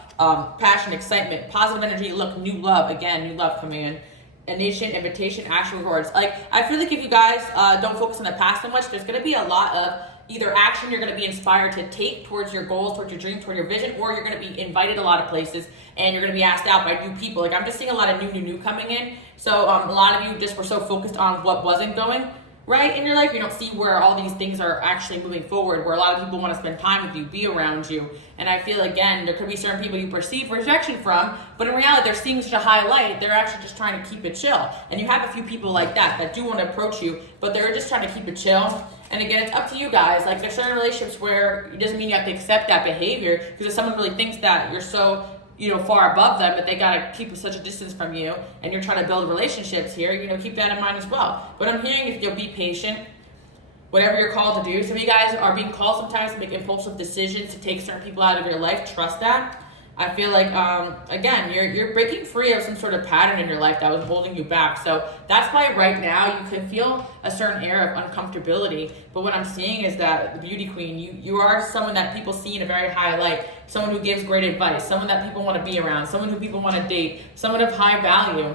passion, excitement, positive energy. Look, new love. Again, new love coming in. Initiation, invitation, action, rewards. I feel like if you guys don't focus on the past so much, there's going to be a lot of either action you're going to be inspired to take towards your goals, towards your dreams, towards your vision, or you're going to be invited a lot of places and you're going to be asked out by new people. I'm just seeing a lot of new coming in. So a lot of you just were so focused on what wasn't going right, in your life. You don't see where all these things are actually moving forward, where a lot of people want to spend time with you, be around you. And I feel, again, there could be certain people you perceive rejection from, but in reality, they're seeing such a high light, they're actually just trying to keep it chill. And you have a few people like that do want to approach you, but they're just trying to keep it chill. And again, it's up to you guys. Like, there's certain relationships where it doesn't mean you have to accept that behavior, because if someone really thinks that you're so, far above them, but they gotta keep such a distance from you, and you're trying to build relationships here, keep that in mind as well. But I'm hearing, if you'll be patient, whatever you're called to do. Some of you guys are being called sometimes to make impulsive decisions, to take certain people out of your life. Trust that. I feel like, again, you're breaking free of some sort of pattern in your life that was holding you back. So that's why right now you can feel a certain air of uncomfortability. But what I'm seeing is that the beauty queen, you are someone that people see in a very high light, someone who gives great advice, someone that people want to be around, someone who people want to date, someone of high value.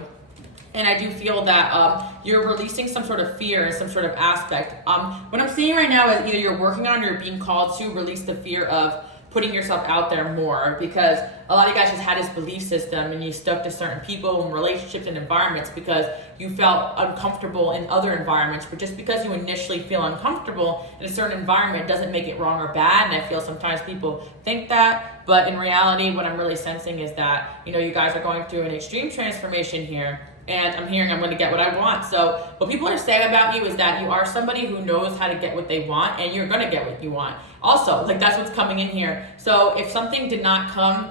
And I do feel that you're releasing some sort of fear in some sort of aspect. What I'm seeing right now is either you're working on or you're being called to release the fear of putting yourself out there more, because a lot of you guys just had this belief system and you stuck to certain people and relationships and environments because you felt uncomfortable in other environments. But just because you initially feel uncomfortable in a certain environment doesn't make it wrong or bad. And I feel sometimes people think that, but in reality, what I'm really sensing is that, you guys are going through an extreme transformation here. And I'm hearing I'm going to get what I want. So what people are saying about you is that you are somebody who knows how to get what they want, and you're going to get what you want. Also, that's what's coming in here. So if something did not come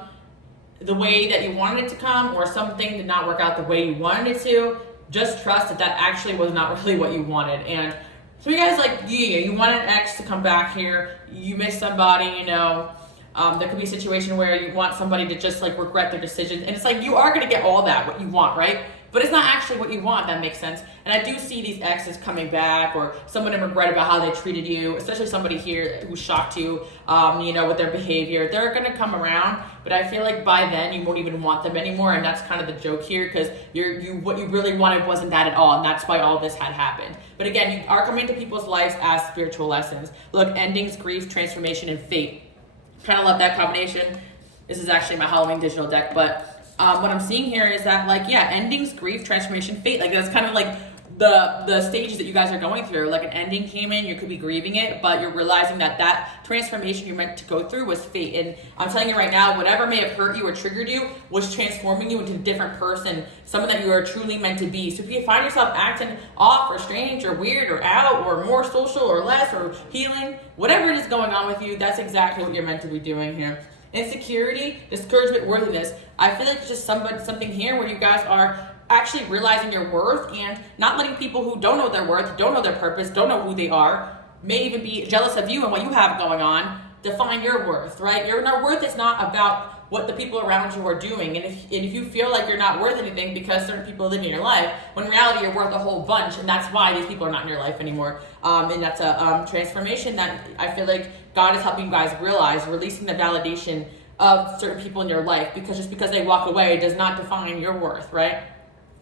the way that you wanted it to come, or something did not work out the way you wanted it to, just trust that actually was not really what you wanted. And so you guys, you want an ex to come back here, you miss somebody, there could be a situation where you want somebody to just regret their decisions. And it's you are going to get all that, what you want, right? But it's not actually what you want, that makes sense. And I do see these exes coming back, or someone in regret about how they treated you, especially somebody here who shocked you, with their behavior. They're gonna come around, but I feel like by then you won't even want them anymore, and that's kind of the joke here, because what you really wanted wasn't that at all, and that's why all this had happened. But again, you are coming to people's lives as spiritual lessons. Look, endings, grief, transformation, and fate. Kind of love that combination. This is actually my Halloween digital deck, but what I'm seeing here is that, endings, grief, transformation, fate. That's kind of the stages that you guys are going through. An ending came in, you could be grieving it, but you're realizing that transformation you're meant to go through was fate. And I'm telling you right now, whatever may have hurt you or triggered you was transforming you into a different person, someone that you are truly meant to be. So if you find yourself acting off or strange or weird or out or more social or less or healing, whatever it is going on with you, that's exactly what you're meant to be doing here. Insecurity, discouragement, worthiness. I feel like it's just something here where you guys are actually realizing your worth and not letting people who don't know their worth, don't know their purpose, don't know who they are, may even be jealous of you and what you have going on, define your worth, right? Your worth is not about what the people around you are doing. And if you feel like you're not worth anything because certain people live in your life, when in reality you're worth a whole bunch, and that's why these people are not in your life anymore. And that's a transformation that I feel like God is helping you guys realize, releasing the validation of certain people in your life, because just because they walk away does not define your worth, right?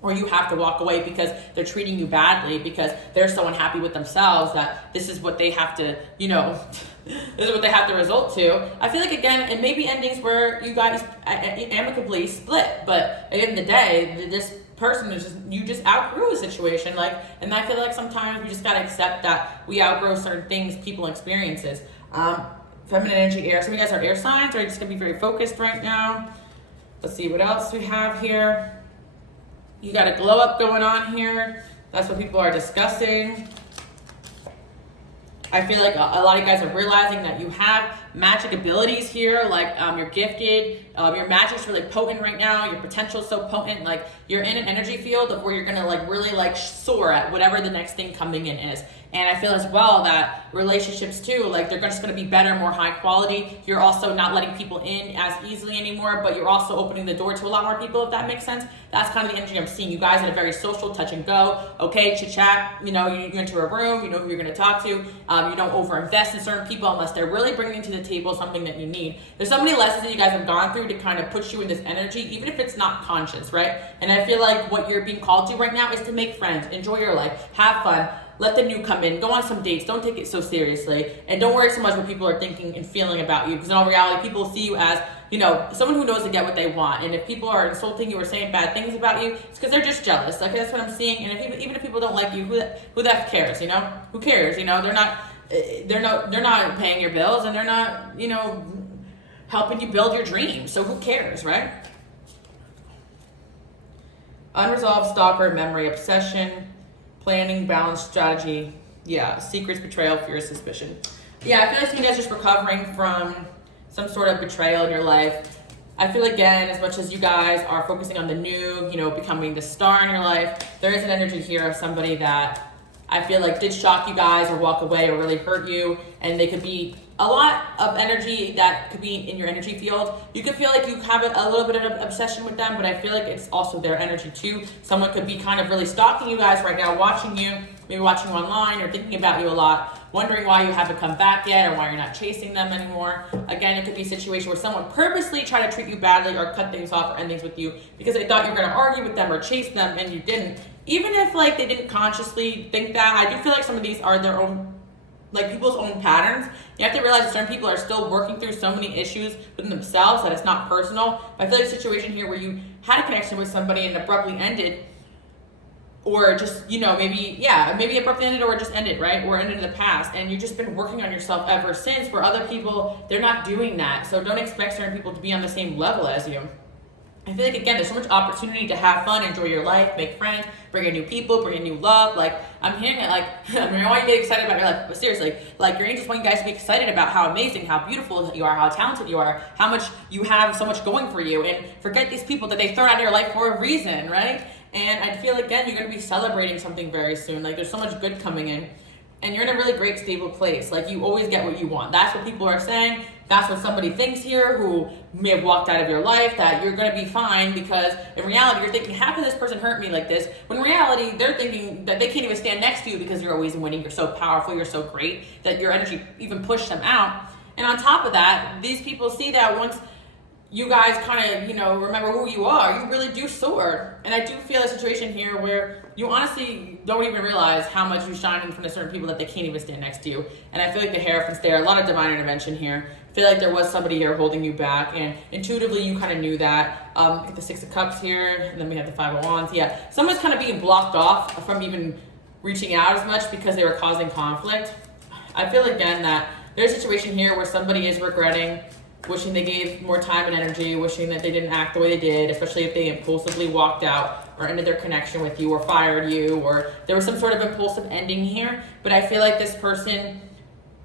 Or you have to walk away because they're treating you badly, because they're so unhappy with themselves that this is what they have to, this is what they have to result to. I feel like, again, it may be endings where you guys amicably split, but at the end of the day, this person is you just outgrew a situation. And I feel like sometimes we just gotta accept that we outgrow certain things, people, experiences. Feminine energy, air. Some of you guys are air signs, or are you just gonna be very focused right now? Let's see what else we have here. You got a glow up going on here. That's what people are discussing. I feel like a lot of you guys are realizing that you have magic abilities here. You're gifted. Your magic's really potent right now. Your potential's so potent. You're in an energy field of where you're gonna really soar at whatever the next thing coming in is. And I feel as well that relationships too, they're just gonna be better, more high quality. You're also not letting people in as easily anymore, but you're also opening the door to a lot more people, if that makes sense. That's kind of the energy I'm seeing. You guys are very social, touch and go, okay, chit chat. You enter a room, you know who you're gonna talk to. You don't overinvest in certain people unless they're really bringing to the table something that you need. There's so many lessons that you guys have gone through to kind of put you in this energy, even if it's not conscious, right? And I feel like what you're being called to right now is to make friends, enjoy your life, have fun. let the new come in. Go on some dates. Don't take it so seriously. And don't worry so much what people are thinking and feeling about you, because in all reality, people see you as, you know, someone who knows to get what they want. And if people are insulting you or saying bad things about you, it's because they're just jealous. Like, that's what I'm seeing. And even if people don't like you, who the F cares, you know? Who cares? You know, they're not paying your bills, and they're not, you know, helping you build your dreams. So who cares, right? Unresolved, stalker, memory, obsession, planning, balance, strategy. Yeah, secrets, betrayal, fear, suspicion. Yeah, I feel like you guys are just recovering from some sort of betrayal in your life. I feel, again, as much as you guys are focusing on the new, you know, becoming the star in your life, there is an energy here of somebody that I feel like did shock you guys or walk away or really hurt you, and they could be a lot of energy that could be in your energy field. You could feel like you have a little bit of an obsession with them, but I feel like it's also their energy too. Someone could be kind of really stalking you guys right now, watching you, maybe watching you online or thinking about you a lot, wondering why you haven't come back yet or why you're not chasing them anymore. Again, it could be a situation where someone purposely tried to treat you badly or cut things off or end things with you because they thought you were going to argue with them or chase them and you didn't. Even if like they didn't consciously think that, I do feel like some of these are their own, like people's own patterns. You have to realize that certain people are still working through so many issues within themselves that it's not personal. But I feel like a situation here where you had a connection with somebody and abruptly ended, or just, you know, maybe abruptly ended or just ended, right? Or ended in the past, and you've just been working on yourself ever since. For other people, they're not doing that. So don't expect certain people to be on the same level as you. I feel like, again, there's so much opportunity to have fun, enjoy your life, make friends, bring in new people, bring in new love. Like, I'm hearing it, like, I mean, I want you to get excited about your life, but seriously, like, your angels want you guys to be excited about how amazing, how beautiful you are, how talented you are, how much you have so much going for you, and forget these people that they thrown out of your life for a reason, right? And I feel, again, you're going to be celebrating something very soon. Like, there's so much good coming in, and you're in a really great, stable place. Like, you always get what you want. That's what people are saying. That's what somebody thinks here who may have walked out of your life, that you're going to be fine, because in reality, you're thinking, how can this person hurt me like this? When in reality, they're thinking that they can't even stand next to you because you're always winning. You're so powerful. You're so great that your energy even pushed them out. And on top of that, these people see that once you guys kind of, you know, remember who you are, you really do soar. And I do feel a situation here where you honestly don't even realize how much you shine in front of certain people that they can't even stand next to you. And I feel like the Hierophant's there, a lot of divine intervention here. I feel like there was somebody here holding you back, and intuitively you kind of knew that. Get the Six of Cups here, and then we have the Five of Wands. Yeah, someone's kind of being blocked off from even reaching out as much because they were causing conflict. I feel, again, that there's a situation here where somebody is regretting, wishing they gave more time and energy, wishing that they didn't act the way they did, especially if they impulsively walked out or ended their connection with you or fired you, or there was some sort of impulsive ending here. But I feel like this person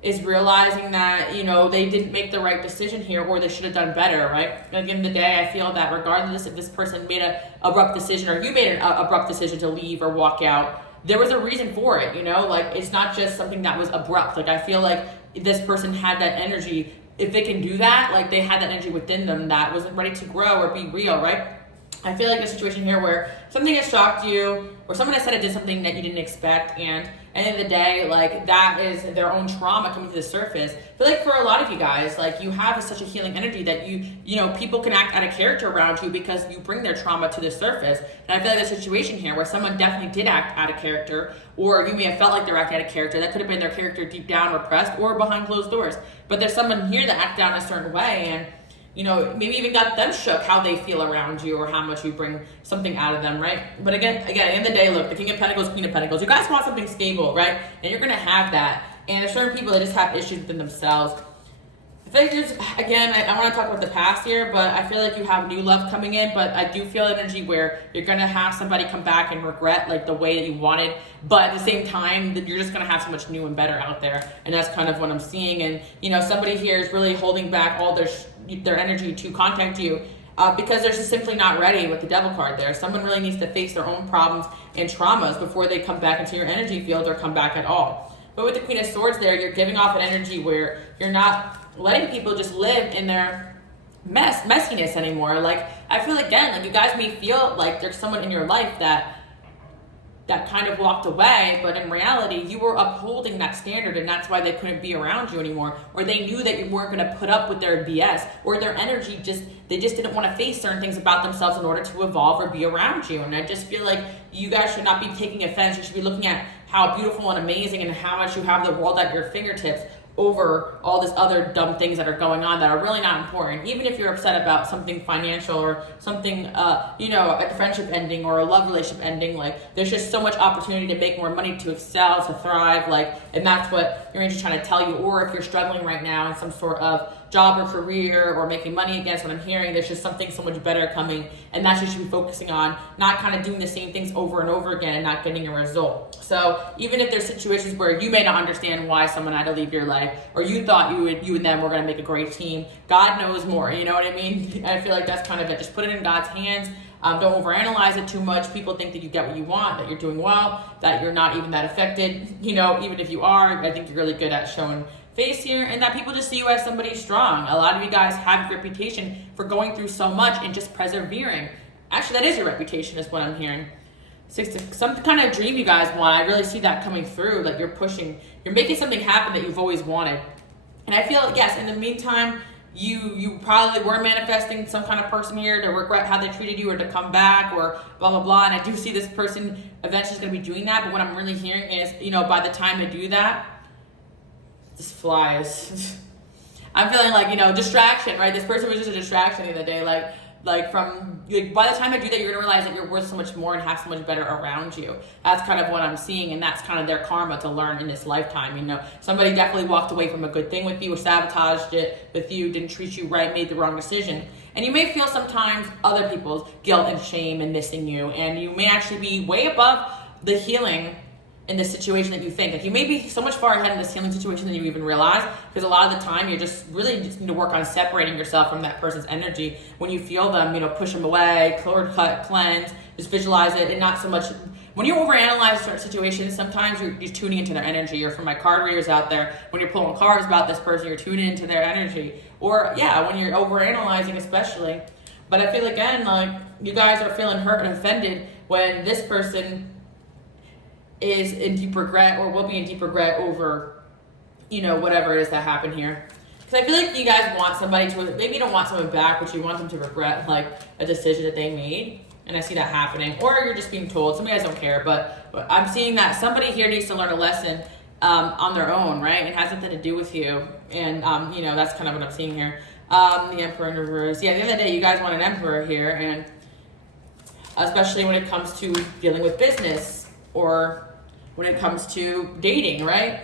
is realizing that, you know, they didn't make the right decision here, or they should have done better, right? And at the end of the day, I feel that regardless if this person made an abrupt decision or you made an abrupt decision to leave or walk out, there was a reason for it, you know? Like, it's not just something that was abrupt. Like, I feel like this person had that energy. If they can do that, like, they had that energy within them that wasn't ready to grow or be real, right? I feel like a situation here where something has shocked you, or someone has said it did something that you didn't expect, and at the end of the day, like, that is their own trauma coming to the surface. I feel like for a lot of you guys, like, you have such a healing energy that you know, people can act out of character around you because you bring their trauma to the surface. And I feel like there's a situation here where someone definitely did act out of character, or you may have felt like they're acting out of character. That could have been their character deep down repressed or behind closed doors. But there's someone here that acted out in a certain way, and, you know, maybe even got them shook how they feel around you or how much you bring something out of them, right? But again, at the end of the day, look, the King of Pentacles, Queen of Pentacles, you guys want something stable, right? And you're going to have that. And there's certain people that just have issues within themselves. I feel like there's, again, I want to talk about the past here, but I feel like you have new love coming in, but I do feel energy where you're going to have somebody come back and regret, like, the way that you wanted, but at the same time, you're just going to have so much new and better out there, and that's kind of what I'm seeing. And, you know, somebody here is really holding back all their energy to contact you because they're just simply not ready with the Devil card there. Someone really needs to face their own problems and traumas before they come back into your energy field or come back at all. But with the Queen of Swords there, you're giving off an energy where you're not letting people just live in their messiness anymore. Like, I feel, again, like, you guys may feel like there's someone in your life that kind of walked away, but in reality, you were upholding that standard, and that's why they couldn't be around you anymore, or they knew that you weren't going to put up with their BS, or their energy they just didn't want to face certain things about themselves in order to evolve or be around you. And I just feel like you guys should not be taking offense. You should be looking at how beautiful and amazing and how much you have the world at your fingertips over all this other dumb things that are going on that are really not important. Even if you're upset about something financial or something, a friendship ending or a love relationship ending, like there's just so much opportunity to make more money, to excel, to thrive, like, and that's what your angels trying to tell you. Or if you're struggling right now in some sort of job or career or making money, against what I'm hearing, there's just something so much better coming, and that's what you should be focusing on, not kind of doing the same things over and over again and not getting a result. So even if there's situations where you may not understand why someone had to leave your life, or you thought you and them were going to make a great team, God knows more, you know what I mean? And I feel like that's kind of it. Just put it in God's hands. Don't overanalyze it too much. People think that you get what you want, that you're doing well, that you're not even that affected. Even if you are, I think you're really good at showing face here, and that people just see you as somebody strong. A lot of you guys have a reputation for going through so much and just persevering. Actually, that is your reputation, is what I'm hearing. Some kind of dream you guys want. I really see that coming through. Like you're pushing, you're making something happen that you've always wanted. And I feel, yes, in the meantime, you probably were manifesting some kind of person here to regret how they treated you or to come back or blah, blah, blah. And I do see this person eventually is going to be doing that. But what I'm really hearing is, by the time they do that, this flies. I'm feeling like, distraction, right? This person was just a distraction the other day. By the time I do that, you're gonna realize that you're worth so much more and have so much better around you. That's kind of what I'm seeing, and that's kind of their karma to learn in this lifetime. Somebody definitely walked away from a good thing with you, or sabotaged it with you, didn't treat you right, made the wrong decision. And you may feel sometimes other people's guilt and shame and missing you, and you may actually be way above the healing in this situation that you think. Like you may be so much far ahead in this healing situation than you even realize, because a lot of the time you just really just need to work on separating yourself from that person's energy. When you feel them, push them away, cut, cleanse, just visualize it, and not so much. When you overanalyze certain situations, sometimes you're tuning into their energy. Or for my card readers out there, when you're pulling cards about this person, you're tuning into their energy. Or when you're overanalyzing especially. But I feel again, like you guys are feeling hurt and offended when this person is in deep regret or will be in deep regret over, whatever it is that happened here. Because I feel like you guys want somebody to, maybe you don't want someone back, but you want them to regret like a decision that they made. And I see that happening. Or you're just being told. Some of you guys don't care, but I'm seeing that somebody here needs to learn a lesson on their own, right? It has nothing to do with you. And, that's kind of what I'm seeing here. The Emperor in reverse. Yeah, the other day you guys want an Emperor here, and especially when it comes to dealing with business or when it comes to dating, right?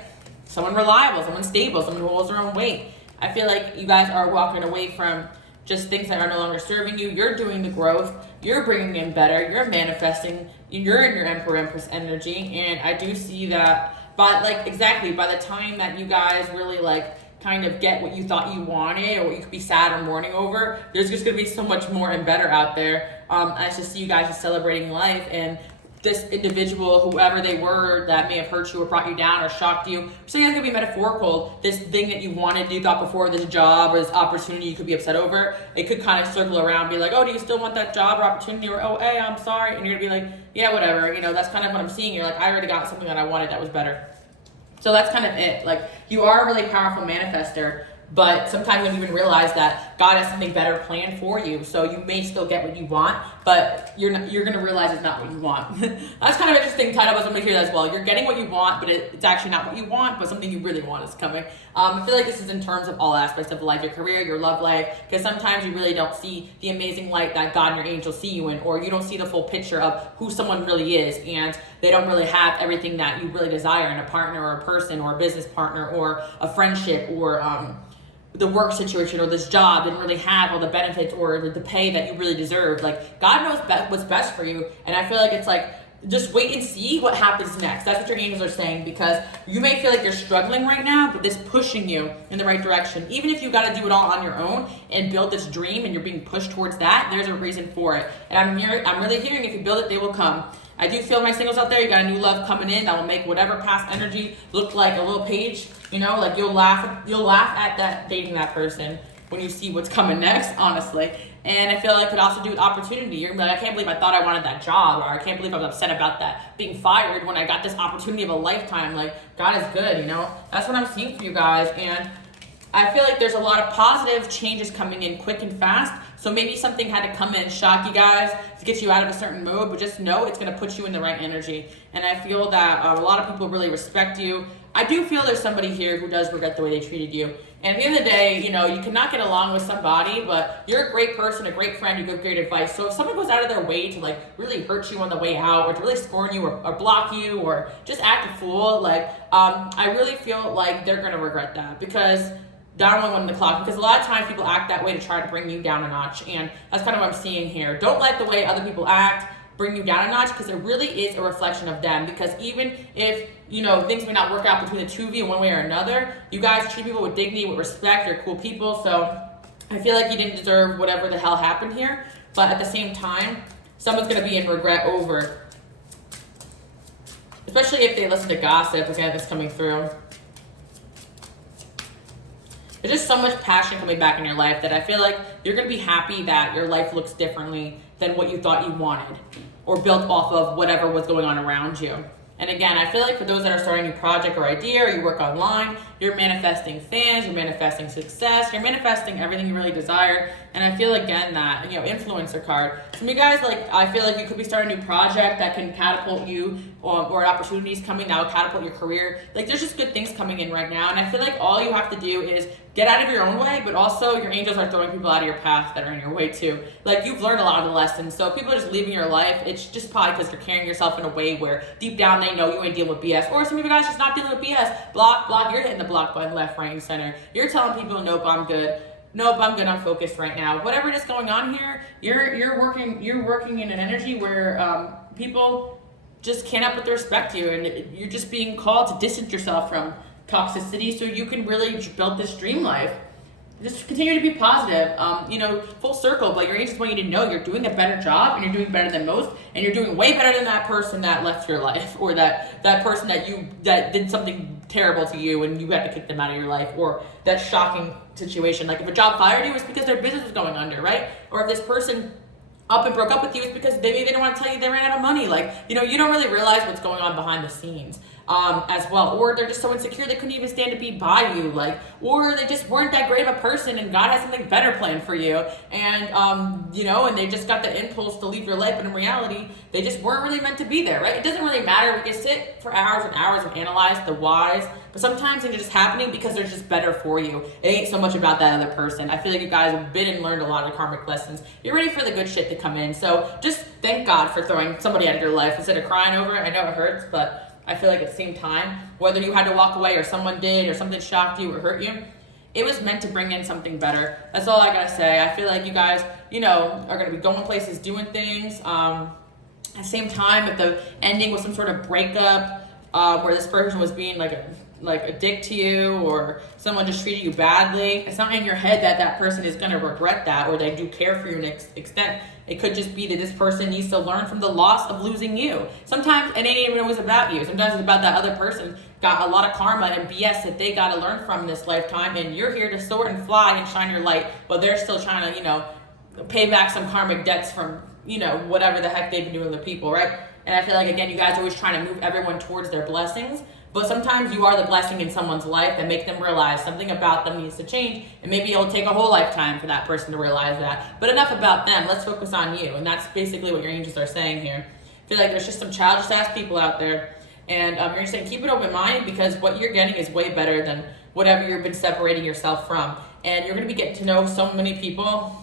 Someone reliable, someone stable, someone who holds their own weight. I feel like you guys are walking away from just things that are no longer serving you. You're doing the growth. You're bringing in better. You're manifesting. You're in your Emperor Empress energy. And I do see that, by the time that you guys really kind of get what you thought you wanted or what you could be sad or mourning over, there's just going to be so much more and better out there. I just see you guys just celebrating life, and this individual, whoever they were that may have hurt you or brought you down or shocked you. So yeah, it's gonna be metaphorical. This thing that you wanted, you thought before, this job or this opportunity you could be upset over, it could kind of circle around, be like, oh, do you still want that job or opportunity? Or, oh, hey, I'm sorry. And you're gonna be like, yeah, whatever. That's kind of what I'm seeing. You're like, I already got something that I wanted that was better. So that's kind of it. Like, you are a really powerful manifester, but sometimes you don't even realize that God has something better planned for you. So you may still get what you want, but you're going to realize it's not what you want. That's kind of an interesting title, but somebody hear that as well. You're getting what you want, but it's actually not what you want, but something you really want is coming. I feel like this is in terms of all aspects of life, your career, your love life, because sometimes you really don't see the amazing light that God and your angels see you in, or you don't see the full picture of who someone really is, and they don't really have everything that you really desire in a partner or a person or a business partner or a friendship or the work situation or this job, didn't really have all the benefits or the pay that you really deserve. Like, God knows what's best for you, and I feel like it's like, just wait and see what happens next. That's what your angels are saying, because you may feel like you're struggling right now, but this pushing you in the right direction. Even if you got to do it all on your own and build this dream and you're being pushed towards that, there's a reason for it. And I'm really hearing, if you build it, they will come. I do feel my singles out there, you got a new love coming in that will make whatever past energy look like a little page. Like you'll laugh at that, dating that person when you see what's coming next, honestly. And I feel like it could also do with opportunity. You're gonna be like, I can't believe I thought I wanted that job, or I can't believe I was upset about that being fired when I got this opportunity of a lifetime. Like, God is good, That's what I'm seeing for you guys. And I feel like there's a lot of positive changes coming in quick and fast. So maybe something had to come in and shock you guys to get you out of a certain mode, but just know it's going to put you in the right energy. And I feel that a lot of people really respect you. I do feel there's somebody here who does regret the way they treated you. And at the end of the day, you know, you cannot get along with somebody, but you're a great person, a great friend, you give great advice. So if someone goes out of their way to like really hurt you on the way out, or to really scorn you, or block you, or just act a fool, like, I really feel like they're going to regret that, because down on the clock, because a lot of times people act that way to try to bring you down a notch, and that's kind of what I'm seeing here. Don't let the way other people act bring you down a notch, because it really is a reflection of them. Because even if, you know, things may not work out between the two of you in one way or another, you guys treat people with dignity, with respect, you're cool people. So I feel like you didn't deserve whatever the hell happened here, but at the same time, someone's going to be in regret over, especially if they listen to gossip, again, that's coming through. There's just so much passion coming back in your life that I feel like you're going to be happy that your life looks differently than what you thought you wanted, or built off of whatever was going on around you. And again, I feel like for those that are starting a new project or idea, or you work online, you're manifesting fans, you're manifesting success, you're manifesting everything you really desire. And I feel again that, you know, influencer card. Some of you guys, like, I feel like you could be starting a new project that can catapult you, or opportunities coming that will catapult your career. Like, there's just good things coming in right now. And I feel like all you have to do is get out of your own way, but also your angels are throwing people out of your path that are in your way too. Like, you've learned a lot of the lessons. So if people are just leaving your life, it's just probably because you're carrying yourself in a way where deep down they know you ain't dealing with BS. Or some of you guys just not dealing with BS. Block, you're hitting the block button left, right, and center. You're telling people, nope, I'm good. Nope, I'm good, I'm focused right now. Whatever it is going on here, you're working in an energy where people just can't help but to respect you, and you're just being called to distance yourself from toxicity so you can really build this dream life. Just continue to be positive, you know, full circle, but your angels want you to know you're doing a better job, and you're doing better than most, and you're doing way better than that person that left your life, or that person that did something terrible to you and you had to kick them out of your life, or that shocking situation. Like, if a job fired you, it's because their business was going under, right? Or if this person up and broke up with you, it's because maybe they didn't want to tell you they ran out of money. Like, you know, you don't really realize what's going on behind the scenes as well. Or they're just so insecure they couldn't even stand to be by you. Like, or they just weren't that great of a person and God has something better planned for you. And, you know, and they just got the impulse to leave your life, but in reality, they just weren't really meant to be there, right? It doesn't really matter. We can sit for hours and hours and analyze the whys, but sometimes they're just happening because they're just better for you. It ain't so much about that other person. I feel like you guys have been and learned a lot of karmic lessons. You're ready for the good shit to come in. So just thank God for throwing somebody out of your life instead of crying over it. I know it hurts, but I feel like at the same time, whether you had to walk away or someone did or something shocked you or hurt you, it was meant to bring in something better. That's all I gotta say. I feel like you guys, you know, are gonna be going places, doing things. At the same time, if the ending was some sort of breakup, where this person was being like a dick to you, or someone just treated you badly, it's not in your head that that person is gonna regret that, or they do care for you to an extent. It could just be that this person needs to learn from the loss of losing you. Sometimes it ain't even always about you. Sometimes it's about that other person got a lot of karma and BS that they got to learn from this lifetime, and you're here to soar and fly and shine your light, but they're still trying to, you know, pay back some karmic debts from, you know, whatever the heck they've been doing to people, right? And I feel like, again, you guys are always trying to move everyone towards their blessings, but sometimes you are the blessing in someone's life that make them realize something about them needs to change, and maybe it'll take a whole lifetime for that person to realize that. But enough about them, let's focus on you, and that's basically what your angels are saying here. I feel like there's just some childish ass people out there, and you're just saying keep an open mind, because what you're getting is way better than whatever you've been separating yourself from. And you're going to be getting to know so many people.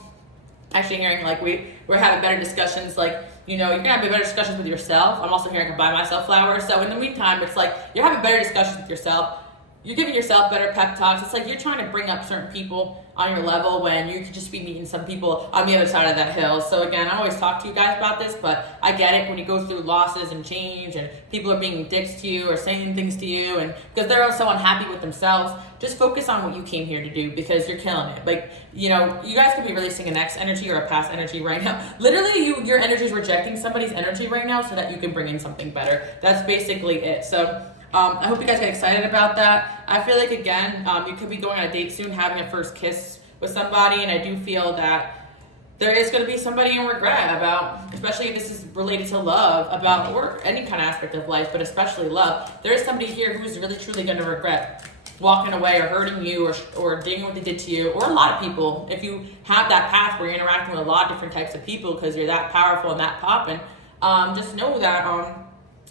Actually hearing like we're having better discussions, like, you know, you're gonna have better discussions with yourself. I'm also hearing I can buy myself flowers. So in the meantime, it's like you're having better discussions with yourself. You're giving yourself better pep talks. It's like you're trying to bring up certain people on your level when you could just be meeting some people on the other side of that hill. So again, I always talk to you guys about this, but I get it when you go through losses and change and people are being dicks to you or saying things to you, and because they're so unhappy with themselves, just focus on what you came here to do, because you're killing it. Like, you know, you guys could be releasing an ex energy or a past energy right now. Literally, your energy is rejecting somebody's energy right now so that you can bring in something better. That's basically it. So I hope you guys get excited about that. I feel like, again, you could be going on a date soon, having a first kiss with somebody, and I do feel that there is going to be somebody in regret about, especially if this is related to love, about, or any kind of aspect of life, but especially love. There is somebody here who's really truly going to regret walking away or hurting you or doing what they did to you, or a lot of people. If you have that path where you're interacting with a lot of different types of people because you're that powerful and that popping, just know that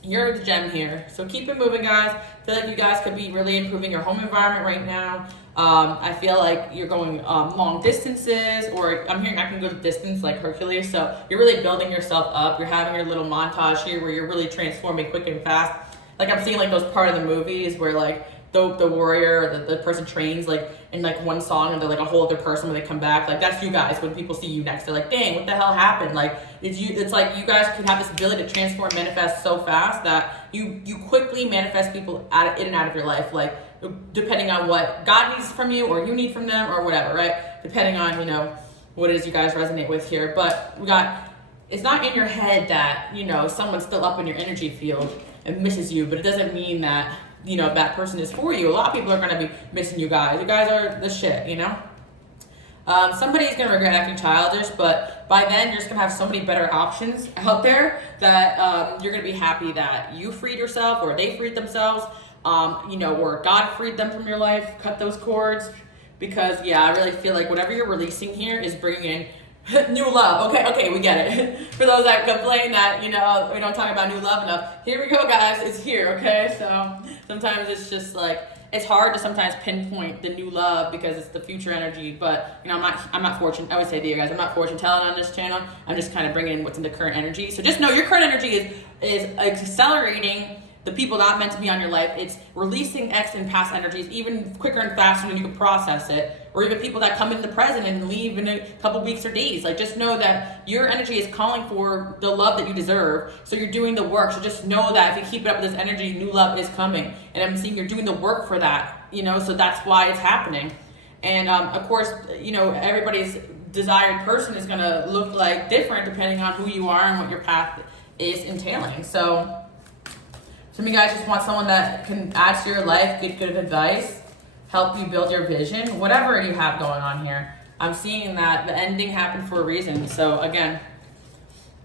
you're the gem here. So keep it moving, guys. I feel like you guys could be really improving your home environment right now. I feel like you're going long distances, or I'm hearing I can go the distance like Hercules. So you're really building yourself up. You're having your little montage here where you're really transforming quick and fast. Like I'm seeing like those part of the movies where like the warrior or the person trains like in like one song and they're like a whole other person when they come back. Like that's you guys. When people see you next, they're like, dang, what the hell happened? Like it's like you guys can have this ability to transform, manifest so fast that you quickly manifest people in and out of your life, like depending on what God needs from you or you need from them or whatever, right? Depending on, you know, what it is you guys resonate with here. But it's not in your head that, you know, someone's still up in your energy field and misses you, but it doesn't mean that, you know, that person is for you. A lot of people are going to be missing you guys. You guys are the shit, you know? Somebody's going to regret acting childish, but by then you're just going to have so many better options out there that you're going to be happy that you freed yourself or they freed themselves, you know, or God freed them from your life, cut those cords. Because, yeah, I really feel like whatever you're releasing here is bringing in new love. Okay, we get it. For those that complain that, you know, we don't talk about new love enough, here we go, guys. It's here, okay? So sometimes it's just like, it's hard to sometimes pinpoint the new love because it's the future energy. But, you know, I'm not fortune. I would say to you guys, I'm not fortune telling on this channel. I'm just kind of bringing in what's in the current energy. So just know your current energy is accelerating the people not meant to be on your life. It's releasing ex and past energies even quicker and faster than you can process it. Or even people that come in the present and leave in a couple weeks or days. Like, just know that your energy is calling for the love that you deserve. So you're doing the work. So just know that if you keep it up with this energy, new love is coming. And I'm seeing you're doing the work for that, you know, so that's why it's happening. And of course, you know, everybody's desired person is going to look like different depending on who you are and what your path is entailing. So some of you guys just want someone that can add to your life, give good advice, help you build your vision, whatever you have going on here. I'm seeing that the ending happened for a reason. So again,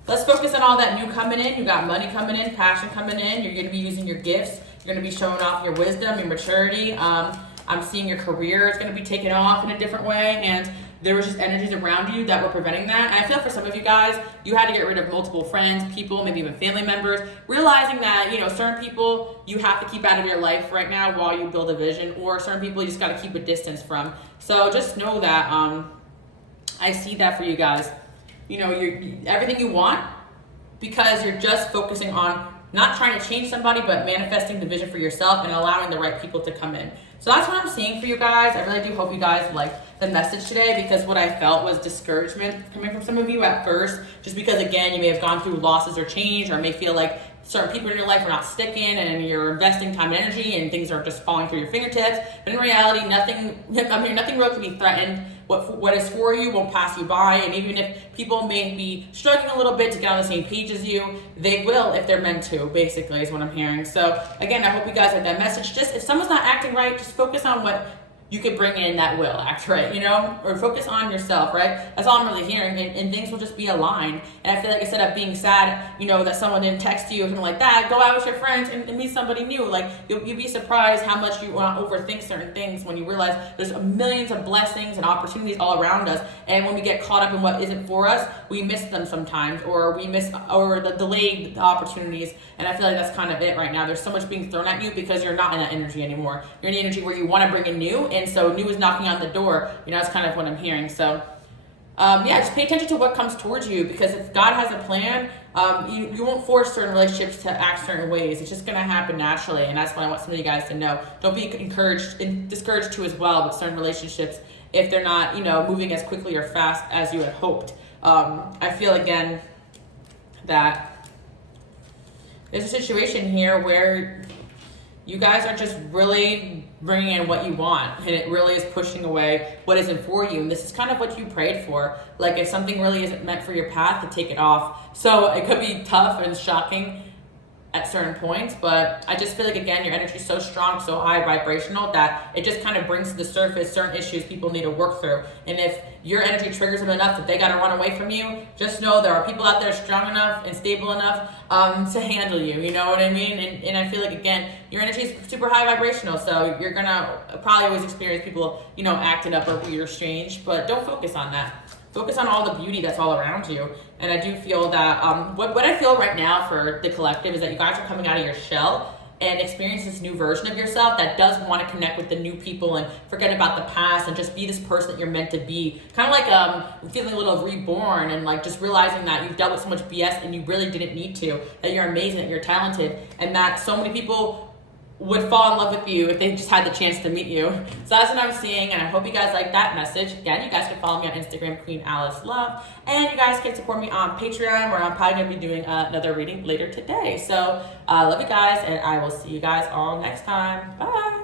let's focus on all that new coming in. You got money coming in, passion coming in. You're going to be using your gifts. You're going to be showing off your wisdom, your maturity. I'm seeing your career is going to be taken off in a different way. And there was just energies around you that were preventing that. And I feel for some of you guys, you had to get rid of multiple friends, people, maybe even family members, realizing that, you know, certain people you have to keep out of your life right now while you build a vision, or certain people you just got to keep a distance from. So just know that I see that for you guys. You know, you're everything you want because you're just focusing on not trying to change somebody, but manifesting the vision for yourself and allowing the right people to come in. So that's what I'm seeing for you guys. I really do hope you guys like the message today, because what I felt was discouragement coming from some of you at first, just because, again, you may have gone through losses or change, or may feel like certain people in your life are not sticking and you're investing time and energy and things are just falling through your fingertips. But in reality, nothing real can be threatened. What is for you won't pass you by. And even if people may be struggling a little bit to get on the same page as you, they will if they're meant to, basically, is what I'm hearing. So again, I hope you guys have that message. Just if someone's not acting right, just focus on what you could bring in that will act right, you know, or focus on yourself, right? That's all I'm really hearing, and things will just be aligned. And I feel like instead of being sad, you know, that someone didn't text you or something like that, go out with your friends and meet somebody new. Like, you'll be surprised how much you want to overthink certain things when you realize there's millions of blessings and opportunities all around us. And when we get caught up in what isn't for us, we miss them sometimes, or we miss or the delayed opportunities. And I feel like that's kind of it right now. There's so much being thrown at you because you're not in that energy anymore. You're in the energy where you want to bring in new, and so new is knocking on the door. You know, that's kind of what I'm hearing. So yeah, just pay attention to what comes towards you, because if God has a plan, you won't force certain relationships to act certain ways. It's just going to happen naturally, and that's what I want some of you guys to know. Don't be encouraged and discouraged too as well with certain relationships if they're not, you know, moving as quickly or fast as you had hoped. I feel again that there's a situation here where you guys are just really bringing in what you want, and it really is pushing away what isn't for you. And this is kind of what you prayed for. Like, if something really isn't meant for your path, to take it off. So it could be tough and shocking at certain points, but I just feel like, again, your energy is so strong, so high vibrational, that it just kind of brings to the surface certain issues people need to work through. And if your energy triggers them enough that they got to run away from you, just know there are people out there strong enough and stable enough to handle you, you know what I mean? And I feel like, again, your energy is super high vibrational, so you're gonna probably always experience people, you know, acting up or weird or strange, but don't focus on that. Focus on all the beauty that's all around you. And I do feel that what I feel right now for the collective is that you guys are coming out of your shell and experience this new version of yourself that does want to connect with the new people and forget about the past and just be this person that you're meant to be. Kind of like feeling a little reborn, and like just realizing that you've dealt with so much BS and you really didn't need to, that you're amazing, that you're talented, and that so many people would fall in love with you if they just had the chance to meet you. So that's what I'm seeing, and I hope you guys like that message. Again, you guys can follow me on Instagram, Queen Alice Love, and you guys can support me on Patreon, where I'm probably going to be doing another reading later today. So love you guys, and I will see you guys all next time. Bye.